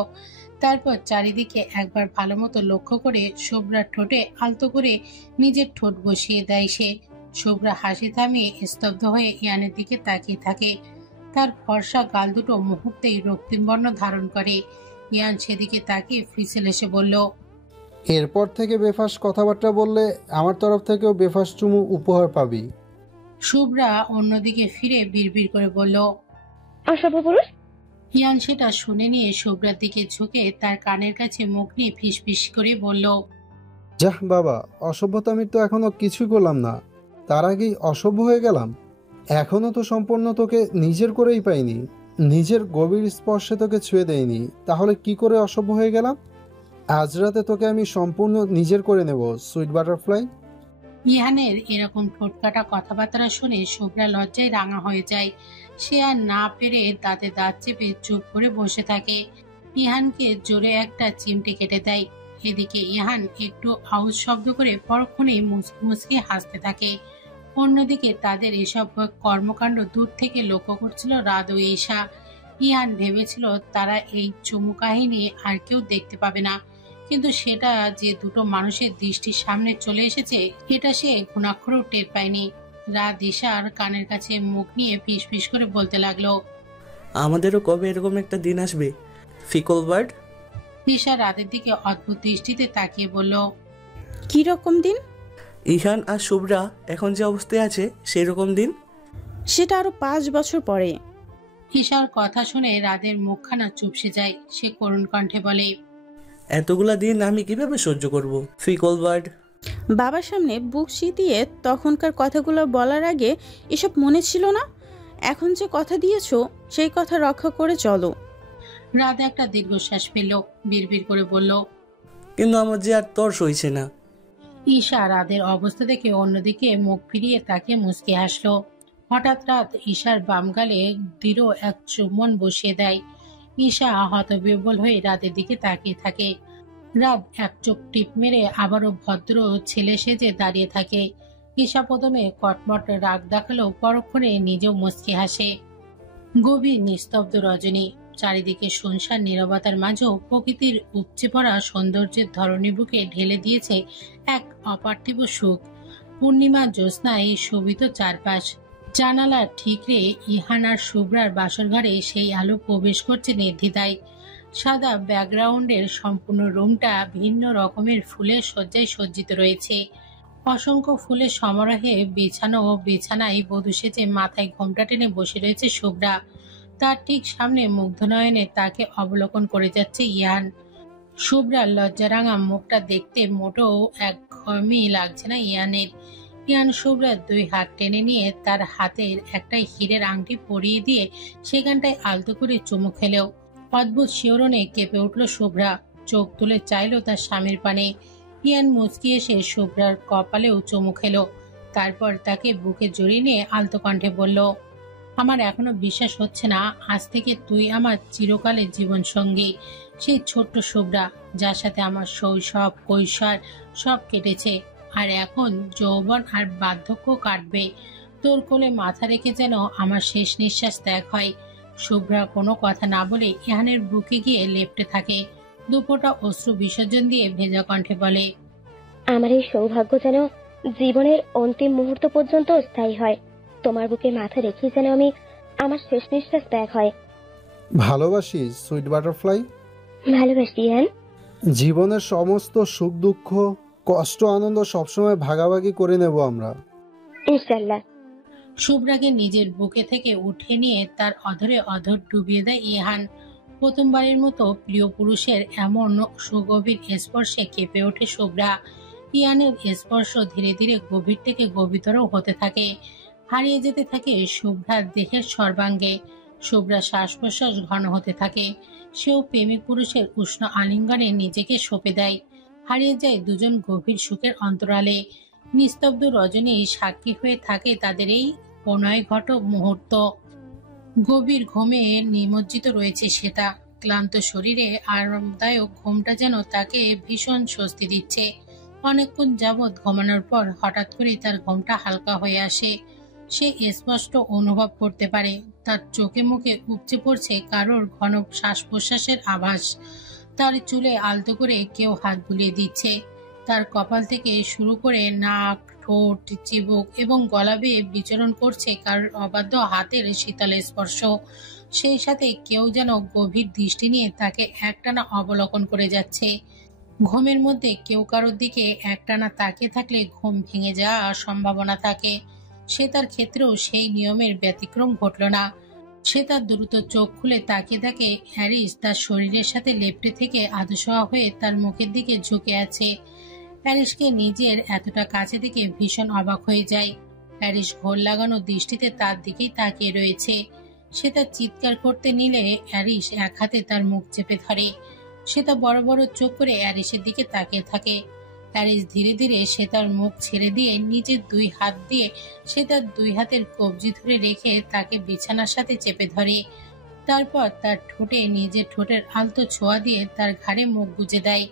তারপর চারিদিকে একবার ভালো মতো লক্ষ্য করে শুভ্রার ঠোঁটে আলতো করে নিজের ঠোঁট বসিয়ে দেয় সে। শুভ্রা হাসি থামিয়ে স্তব্ধ হয়ে ইয়ানের দিকে তাকিয়ে থাকে। তার ফর্সা গাল দুটো মুহূর্তেই রক্তিম বর্ণ ধারণ করে। ইয়ান সেদিকে তাকিয়ে ফ্রিসেল এসে বলল, এরপর থেকে বেফাস কথাবার্তা বললে আমার তরফ থেকেও বেফাস চুমু উপহার পাবি। শুভ্রা অন্যদিকে ফিরে বিড়বিড় করে বলল, অসভ্য পুরুষ। ইয়ান সেটা শুনে নিয়ে শুভ্রার দিকে ঝুঁকে তার কানের কাছে মুখ নিয়ে ফিসফিস করে বলল, যাহ বাবা, অসভ্যতামির তো এখনো কিছুই করলাম না, তার আগেই অসভ্য হয়ে গেলাম। এখনো তো সম্পূর্ণ তোকে নিজের করেই পাইনি, নিজের গভীর স্পর্শে তোকে ছুঁয়ে দেয়নি, তাহলে কি করে অসভ্য হয়ে গেলাম? আজ রাতে তোকে আমি সম্পূর্ণ নিজের করে নেব সুইট বাটারফ্লাই। ইহানের এরকম ঠোঁটকাটা কথাবার্তা শুনে শুভ্রা লজ্জায় রাঙা হয়ে যায়। সে আর না পেরে দাঁতে দাঁত চেপে চুপ করে বসে থাকে। ইহানকে জোরে একটা চিমটে কেটে দেয়। এদিকে ইহান একটু আউজ শব্দ করে পরক্ষণেই মুচকি মুচকি হাসতে থাকে। অন্যদিকে তাদের এসব কর্মকাণ্ড দূর থেকে লক্ষ্য করছিল রাত ও ঈশা। ইহান ভেবেছিল তারা এই চুমু কাহিনী আর কেউ দেখতে পাবে না, কিন্তু সেটা যে দুটো মানুষের দৃষ্টির সামনে চলে এসেছে এটা সে ঘুণাক্ষরেও টের পায়নি। রাত ঈশার কানের কাছে মুখ নিয়ে ফিস ফিস করে বলতে লাগলো, আমাদেরও কবে এরকম একটা দিন আসবে ফিকল বার্ড? ঈশা রাতের দিকে অদ্ভুত দৃষ্টিতে তাকিয়ে বলল, কি রকম দিন? ইহান আর শুভ্রা এখন যে অবস্থায় আছে সেই রকম দিন। সেটা আরো 5 বছর পরে। ঈশার কথা শুনে রাতের মুখখানা চুপসে যায়। সে করুণ কণ্ঠে বলে, এতগুলা দিন আমি কিভাবে সহ্য করব? Fickle bird. বাবার সামনে বুক চিতিয়ে তখনকার কথাগুলো বলার আগে এসব মনে ছিল না। এখন যে কথা দিয়েছো সেই কথা রক্ষা করে চলো। রাত একটা দীর্ঘশ্বাস ফেলল, বিড়বিড় করে বলল। কিন্তু আমার যে আর তর সইছে না। ঈশা রাদের অবস্থা দেখে অন্যদিকে মুখ ফিরিয়ে তাকে মুচকি হাসলো। হঠাৎ রাত ঈশার বাম গালে দৃঢ় এক চুম্বন বসিয়ে দেয়। ঈশা হতবিহ্বল হয়ে রাতের দিকে তাকিয়ে থাকে। রাত এক চোখ টিপ মেরে আবারও ভদ্র ছেলে সেজে দাঁড়িয়ে থাকে। ঈশা প্রথমে কটমট রাগ দেখালো, পরক্ষণে নিজেও মুচকি হাসে। গভীর নিস্তব্ধ রজনী, চারিদিকে শুনশান নীরবতার মাঝেও প্রকৃতির উপচে পড়া সৌন্দর্যের ধরনী বুকে ঢেলে দিয়েছে এক অপার্থিব সুখ। পূর্ণিমা জ্যোৎস্নায় শোভিত চারপাশ। জানালার ঠিকরে ইহান আর শুভ্রার বাসর ঘরে সেই আলো প্রবেশ করছে নির্দ্বিধায়। সাদা ব্যাকগ্রাউন্ডের সম্পূর্ণ রুমটা ভিন্ন রকমের ফুলের সজ্জায় সজ্জিত রয়েছে। অসংখ্য ফুলের সমারোহে বিছানো বিছানায় বধূ সেজে মাথায় ঘোমটা টেনে বসে রয়েছে শুভ্রা। তার ঠিক সামনে মুগ্ধনয়নে তাকে অবলোকন করে যাচ্ছে ইয়ান। শুভ্রার লজ্জারাঙা মুখটা দেখতে মোটেও একঘেয়েমি লাগছে না ইয়ানের। ইয়ান শুভ্রার দুই হাত টেনে নিয়ে তার হাতের একটা হীরের আংটি পরিয়ে দিয়ে সেখানটায় আলতো করে চুমু খেলেও। অদ্ভুত শিহরণে কেঁপে উঠল শুভ্রা, চোখ তুলে চাইল তার স্বামীর পানে। ইয়ান মুচকি এসে শুভ্রার কপালেও চুমু খেলো, তারপর তাকে বুকে জড়িয়ে নিয়ে আলতো কণ্ঠে বলল, আমার এখনো বিশ্বাস হচ্ছে না আজ থেকে তুই আমার চিরকালের জীবন সঙ্গী। সেই ছোট্ট শুভ্রা যার সাথে আমার শৈশব কৈশোর সব কেটেছে, আর এখন যৌবন আর বার্ধক্য কাটবে। তোর কোলে মাথা রেখে যেন আমার শেষ নিঃশ্বাস ত্যাগ হয়। শুভ্রা কোনো কথা না বলে ইহানের বুকে গিয়ে লেপ্টে থাকে। দুপোটা অশ্রু বিসর্জন দিয়ে ভেজা কণ্ঠে বলে, আমার এই সৌভাগ্য যেন জীবনের অন্তিম মুহূর্ত পর্যন্ত স্থায়ী হয়। তোমার বুকে মাথা রেখে যেন আমি আমার শেষ নিঃশ্বাস ত্যাগ হয়। ভালোবাসি সুইট বাটারফ্লাই। ভালোবাসি ইয়ান। জীবনের সমস্ত সুখ দুঃখ কষ্ট আনন্দ সবসময় ভাগাভাগি করে নেব আমরা, ইনশাআল্লাহ। শুভ্রাকে নিজের বুকে থেকে উঠে নিয়ে তার অধরে অধর ডুবিয়ে দেয় ইহান। প্রথমবারের মতো প্রিয় পুরুষের এমন সুগভীর স্পর্শে কেঁপে ওঠে শুভ্রা। ইয়ানের স্পর্শ ধীরে ধীরে গভীর থেকে গভীরতর হতে থাকে, হারিয়ে যেতে থাকে শুভ্রার দেহের সর্বাঙ্গে। শুভ্রা শ্বাস প্রশ্বাস ঘন হতে থাকে। সেও প্রেমিক পুরুষের উষ্ণ আলিঙ্গনে নিজেকে সঁপে দেয়। হারিয়ে যায় দুজন গভীর সুখের অন্তরালে। নিস্তব্ধ রজনী সাক্ষী হয়ে থাকে তাদের এই প্রণয়ঘট মুহূর্ত। গভীর ঘুমে নিমজ্জিত রয়েছে শ্বেতা। ক্লান্ত শরীরে আরামদায়ক ঘুমটা যেন তাকে ভীষণ স্বস্তি দিচ্ছে। অনেকক্ষণ যাবৎ ঘুমানোর পর হঠাৎ করে তার ঘুমটা হালকা হয়ে আসে। সে স্পষ্ট অনুভব করতে পারে তার চোখে মুখে উপচে পড়ছে কারোর ঘন শ্বাস প্রশ্বাসের আভাস। তার চুলে আলতো করে কেউ হাত বুলিয়ে দিচ্ছে। তার কপাল থেকে শুরু করে নাক, ঠোঁট, চিবুক এবং গলা বেয়ে বিচরণ করছে কারোর অবাধ্য হাতের শীতল স্পর্শ। সেই সাথে কেউ যেন গভীর দৃষ্টি নিয়ে তাকে একটানা অবলোকন করে যাচ্ছে। ঘুমের মধ্যে কেউ কারোর দিকে একটানা তাকিয়ে থাকলে ঘুম ভেঙে যাওয়ার সম্ভাবনা থাকে। সে তার ক্ষেত্রেও সেই নিয়মের ব্যতিক্রম ঘটল না। সে তার দ্রুত চোখ খুলে তাকিয়ে থাকে হ্যারিস তার শরীরের সাথে লেপ্টে থেকে আধশোয়া হয়ে তার মুখের দিকে ঝুঁকে আছে। হ্যারিসকে নিজের এতটা কাছে থেকে ভীষণ অবাক হয়ে যায়। হ্যারিস ঘোর লাগানো দৃষ্টিতে তার দিকেই তাকিয়ে রয়েছে। সে তার চিৎকার করতে নিলে হ্যারিস এক হাতে তার মুখ চেপে ধরে। সে তা বড় বড় চোখ করে হ্যারিসের দিকে তাকিয়ে থাকে। হ্যারিস ধীরে ধীরে সে তার মুখ ছেড়ে দিয়ে নিজের দুই হাত দিয়ে সে তার দুই হাতের কবজি ধরে রেখে তাকে বিছানার সাথে চেপে ধরে। তারপর তার ঠোঁটে নিজের ঠোঁটের আলতো ছোঁয়া দিয়ে তার ঘাড়ে মুখ গুজে দেয়।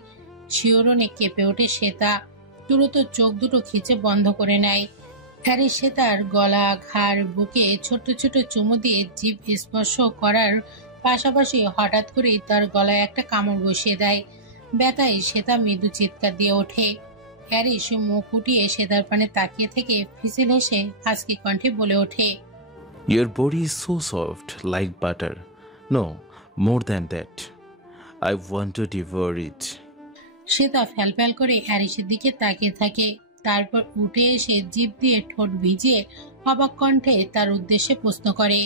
শিওরণে কেঁপে ওঠে শ্বেতা। দ্রুত চোখ দুটো খিচে বন্ধ করে নেয়। হ্যারিস সে তার গলা, ঘাড়, বুকে ছোট ছোট চুমু দিয়ে জিভ স্পর্শ করার পাশাপাশি হঠাৎ করেই তার গলায় একটা কামড় বসিয়ে দেয়। ব্যথায় শ্বেতা মৃদু চিৎকার দিয়ে ওঠে। হ্যারিস মুখ উঠিয়ে শ্বেতার পানে তাকিয়ে থেকে ফিসেল হেসে হাসকি কণ্ঠে বলে ওঠে, Your body is so soft, like butter. No, more than that. I want to devour it. Shweta ফ্যালফ্যাল করে হ্যারিসের দিকে তাকিয়ে থাকে। তারপর উঠে এসে জিভ দিয়ে ঠোঁট ভিজিয়ে অবাক কণ্ঠে তার উদ্দেশ্যে প্রশ্ন করে,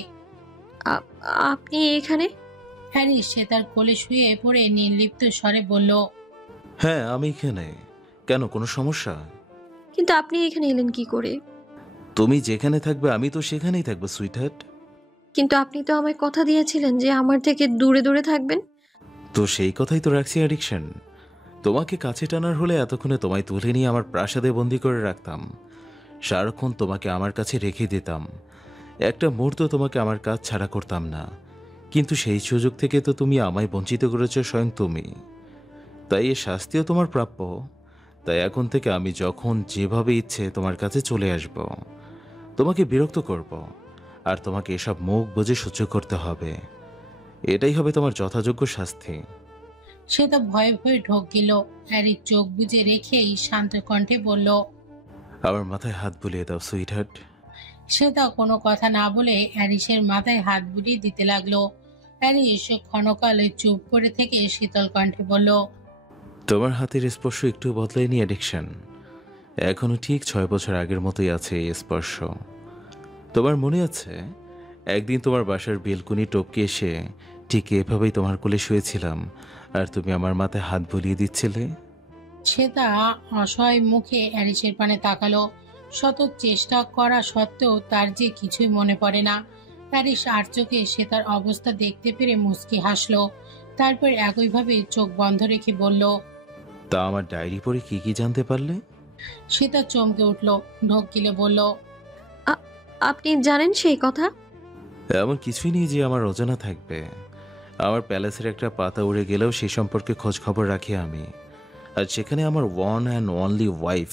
আপনি এখানে? হ্যারিস সে তার কোলে শুয়ে পড়ে নির্লিপ্ত স্বরে বলল, হ্যাঁ, আমি এখানে। কেন, কোনো সমস্যা? কিন্তু আপনি এখানে এলেন কি করে? তুমি যেখানে থাকবে আমি তো সেখানেই থাকবো সুইটহার্ট। কিন্তু আপনি তো আমায় কথা দিয়েছিলেন যে আমার থেকে দূরে দূরে থাকবেন। তো সেই কথাই তো রাখছি অ্যাডিকশন। তোমাকে কাছে টানার হলে এতক্ষণে তোমায় তুলে নিয়ে আমার প্রাসাদে বন্দি করে রাখতাম। সারাক্ষণ তোমাকে আমার কাছে রেখে দিতাম। একটা মুহূর্ত তোমাকে আমার কাজ ছাড়া করতাম না। কিন্তু সেই সুযোগ থেকে তো তুমি আমায় বঞ্চিত করেছো স্বয়ং তুমি। তাই এ শাস্তিও তোমার প্রাপ্য। তাই এখন থেকে আমি যখন যেভাবে ইচ্ছে তোমার কাছে চলে আসব, তোমাকে বিরক্ত করব, আর তোমাকে এসব মুখ বুঝে সহ্য করতে হবে। এটাই হবে তোমার যথাযোগ্য শাস্তি। সে তো ভয়ে ভয়ে ঢোক গেল। হ্যারি চোখ বুজে রেখেই শান্ত কণ্ঠে বলল, আমার মাথায় হাত বুলিয়ে দাও সুইটহার্ট। সে তা কোনো কথা না বলে অ্যারিসের মাথায় হাত বুলিয়ে দিতে লাগলো। অ্যারিস ক্ষণকালে চুপ করে থেকে শীতল কণ্ঠে বলল, তোমার হাতের স্পর্শ একটু বদলায়নি অ্যাডিকশন। এখনো ঠিক 6 বছর আগের মতোই আছে এই স্পর্শ। তোমার মনে আছে একদিন তোমার বাসার বেলকুনি টপকে এসে ঠিক এভাবেই তোমার কোলে শুয়েছিলাম, আর তুমি আমার মাথায় হাত বুলিয়ে দিচ্ছিলে? সে তা অসহায় মুখে অ্যারিসের পানে তাকালো। শত চেষ্টা করা সত্ত্বেও তার যে কিছুই মনে পড়ে না। অ্যারিস আর চোখে সে তার অবস্থা দেখতে পেরে মুচকি হাসলো। তারপর একইভাবে চোখ বন্ধ রেখে বলল, তা আমার ডায়েরি পড়ে কি কি জানতে পারলে? সে তার চমকে উঠল, ঢোক গিলে বলল, আপনি জানেন সেই কথা? এমন কিছুই নেই যে আমার অজানা থাকবে। আমার প্যালেসের একটা পাতা উড়ে গেলেও সেই সম্পর্কে খোঁজ খবর রাখি আমি। আর সেখানে আমার ওয়ান অ্যান্ড অনলি ওয়াইফ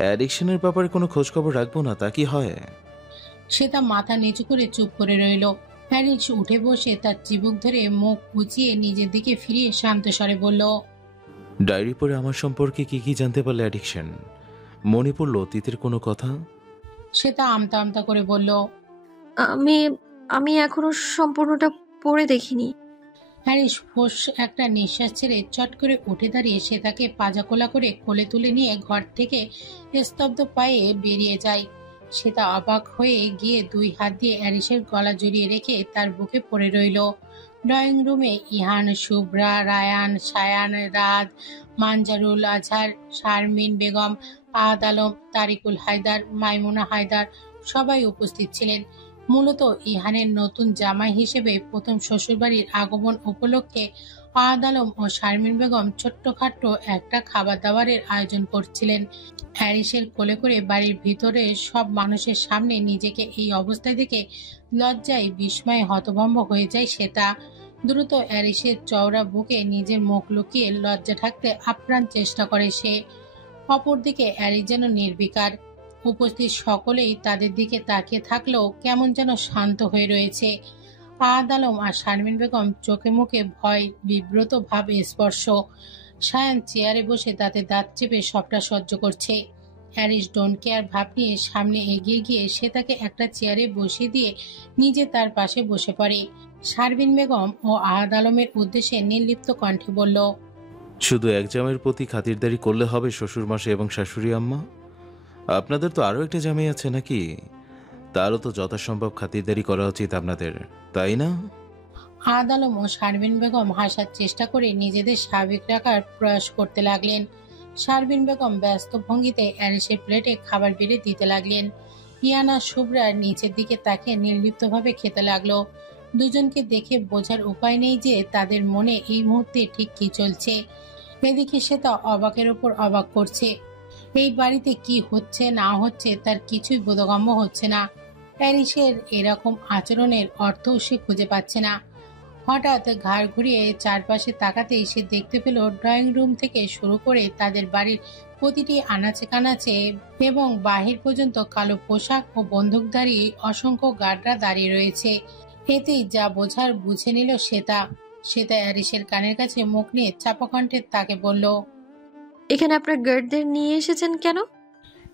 অ্যাডিকশনের ব্যাপারে কোনো খোঁজ খবর রাখবো না, তা কি হয়? সে তার মাথা নিচু করে চুপ করে রইল। হ্যারিস উঠে বসে তার চিবুক ধরে মুখ উঁচিয়ে নিজের দিকে ফিরিয়ে শান্ত স্বরে বলল, ডায়েরি পড়ে আমার সম্পর্কে কি কি জানতে পারলে অ্যাডিকশন? মনে পড়লো অতীতের কোনো কথা? সে তা আমতা আমতা করে বলল, আমি আমি এখনো সম্পূর্ণটা পড়ে দেখিনি। হ্যারিস ফোঁস একটা নিঃশ্বাস ছেড়ে চট করে উঠে দাঁড়িয়ে সে তাকে পাজাকোলা করে কোলে তুলে নিয়ে ঘর থেকে স্তব্ধ পায়ে বেরিয়ে যায়। সে তা অবাক হয়ে গিয়ে 2 হাত দিয়ে অ্যারিসের গলা জড়িয়ে রেখে তার বুকে পড়ে রইল। ড্রয়িং রুমে ইহান, শুভ্রা, রায়ান, সায়ান, রাত, মানজারুল আজহার, শারমিন বেগম, আদ আলম, তারিকুল হায়দার, মাইমুনা হায়দার সবাই উপস্থিত ছিলেন। মূলত ইহানের নতুন জামাই হিসেবে প্রথম শ্বশুরবাড়ির আগমন উপলক্ষে আদ আলম ও শারমিন বেগম ছোট্টখাট্ট একটা খাবার দাবারের আয়োজন করছিলেন। হ্যারিসের কোলে করে বাড়ির ভিতরে সব মানুষের সামনে নিজেকে এই অবস্থায় দেখে লজ্জায় বিস্ময়ে হতভম্ব হয়ে যায় সেটা। দ্রুত হ্যারিসের চওড়া বুকে নিজের মুখ লুকিয়ে লজ্জা ঢাকতে আপ্রাণ চেষ্টা করে সে। অপরদিকে হ্যারিস যেন নির্বিকার। উপস্থিত সকলেই তাদের দিকে তাকিয়ে থাকলেও কেমন যেন শান্ত হয়ে রয়েছে। আদ আলম আর শারমিন বেগম চোখে মুখে ভয়, বিব্রত ভাব স্পর্শ। সায়ান চেয়ারে বসে তাতে দাঁত চেপে সবটা সহ্য করছে। হ্যারিস ডোন্ট কেয়ার ভাব নিয়ে সামনে এগিয়ে গিয়ে সে তাকে একটা চেয়ারে বসিয়ে দিয়ে নিজে তার পাশে বসে পড়ে। শারমিন বেগম ও আদ আলমের উদ্দেশ্যে নির্লিপ্ত কণ্ঠে বলল, শুধু এক জামাইয়ের প্রতি খাতিরদারি করলে হবে শ্বশুর মশাই এবং শাশুড়ি আম্মা? আপনাদের তো আরও একটা জামাই আছে নাকি? তারও তো যথাসম্ভব খাতিরদারি করা উচিত আপনাদের, তাই না? আদ আলম ও শারমিন বেগম হাসার চেষ্টা করে নিজেদের স্বাভাবিক রাখার প্রয়াস করতে লাগলেন। শারমিন বেগম ব্যস্ত ভঙ্গিতে অ্যারিসের প্লেটে খাবার বেড়ে দিতে লাগলেন। ইয়ানা শুভ্রা নিচের দিকে তাকিয়ে নির্লিপ্তভাবে খেতে লাগলো। দুজনকে দেখে বোঝার উপায় নেই যে তাদের মনে এই মুহূর্তে ঠিক কি চলছে। এদিকে সে তা অবাকের ওপর অবাক করছে। এই বাড়িতে কি হচ্ছে না হচ্ছে তার কিছুই বোধগম্য হচ্ছে না। প্যারিসের এরকম আচরণের অর্থ সে খুঁজে পাচ্ছে না। হঠাৎ ঘাড় ঘুরিয়ে চারপাশে তাকাতেই সে দেখতে পেল ড্রয়িং রুম থেকে শুরু করে তাদের বাড়ির প্রতিটি আনাচে কানাচে এবং বাহির পর্যন্ত কালো পোশাক ও বন্দুকধারী অসংখ্য গার্ডরা দাঁড়িয়ে রয়েছে। এতেই যা বোঝার বুঝে নিল শ্বেতা অ্যারিসের কানের কাছে মুখ নিয়ে চাপা কণ্ঠে তাকে বলল, এখানে আপনার গার্ডদের নিয়ে এসেছেন কেন?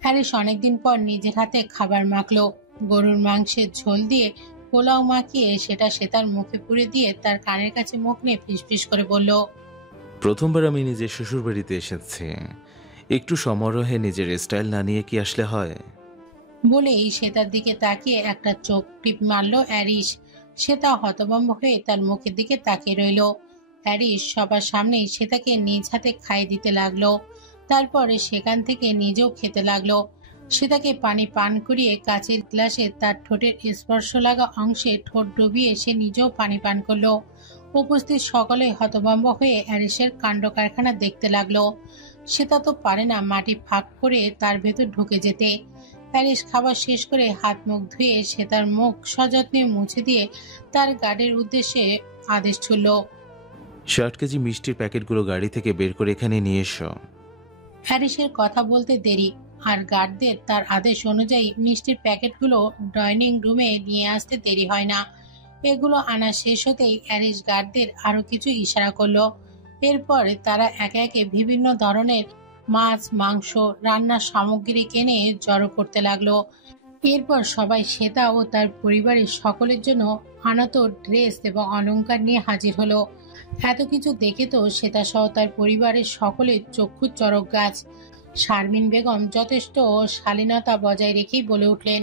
হ্যারিস অনেকদিন পর নিজের হাতে খাবার মাখলো। গরুর মাংসের ঝোল দিয়ে পোলাও মাখিয়ে সেটা শ্বেতার মুখে পুরে দিয়ে তার কানের কাছে মুখ নিয়ে ফিসফিস করে বলল, প্রথমবার আমি নিজের শ্বশুর বাড়িতে এসেছি, একটু সমারোহে নিজের স্টাইল না নিয়ে কি আসলে হয়? বলেই শ্বেতার দিকে তাকিয়ে একটা চোখ টিপ মারল অ্যারিস। শ্বেতা হতভম্ব হয়ে তার মুখের দিকে তাকিয়ে রইল। অ্যারিস সবার সামনেই শ্বেতাকে নিজ হাতে খাইয়ে দিতে লাগলো। তারপরে সেখান থেকে নিজেও খেতে লাগলো। শ্বেতাকে পানি পান করিয়ে কাচের গ্লাসে তার ঠোঁটের স্পর্শ লাগা অংশে ঠোঁট ডুবিয়ে সে নিজেও পানি পান করলো। উপস্থিত সকলে হতভম্ব হয়ে অ্যারিসের কাণ্ড কারখানা দেখতে লাগলো। শ্বেতা তো পারে না মাটি ফাঁক করে তার ভেতর ঢুকে যেতে। অ্যারিস খাবার শেষ করে হাত মুখ ধুয়ে শ্বেতার মুখ সযত্নে মুছে দিয়ে তার গার্ডের উদ্দেশ্যে আদেশ ছুড়ল। 60 কেজি মিষ্টির প্যাকেটগুলো গাড়ি থেকে বের করে এখানে নিয়ে এসো। হ্যারিসের কথা বলতে দেরি, আর গার্ডদের তার আদেশ অনুযায়ী মিষ্টির প্যাকেটগুলো ডাইনিং রুমে নিয়ে আসতে দেরি হয় না। এগুলো আনা শেষ হতেই হ্যারিস গার্ডদের আরো কিছু ইশারা করলো। এরপর তারা একে একে বিভিন্ন ধরনের মাছ, মাংস, রান্নার সামগ্রী কিনে জড়ো করতে লাগলো। এরপর সবাই শ্বেতা ও তার পরিবারের সকলের জন্য আনত ড্রেস এবং অলংকার নিয়ে হাজির হলো। এত কিছু দেখে তো শ্বেতা সহ তার পরিবারের সকলের চক্ষু চড়ক গাছ। শারমিন বেগম যথেষ্ট শালীনতা বজায় রেখেই বলে উঠলেন,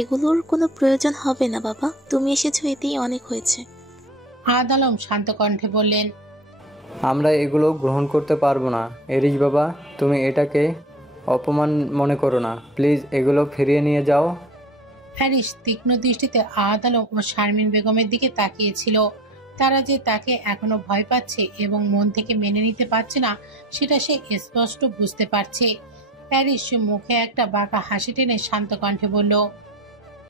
এগুলোর কোনো প্রয়োজন হবে না বাবা, তুমি এসেছো এতেই অনেক হয়েছে। আদ আলম শান্ত কণ্ঠে বললেন, আমরা এগুলো গ্রহণ করতে পারবো না। এরিস বাবা, তুমি এটাকে অপমান মনে করো না, প্লিজ এগুলো ফিরিয়ে নিয়ে যাও। হ্যারিস তীক্ষ্ণ দৃষ্টিতে আদ আলম ও শারমিন বেগমের দিকে তাকিয়েছিল। তারা যে তাকে এখনো ভয় পাচ্ছে এবং মন থেকে মেনে নিতে পারছে না সেটা সে স্পষ্ট বুঝতে পারছে। হ্যারিস মুখে একটা বাঁকা হাসি টেনে শান্ত কণ্ঠে বলল,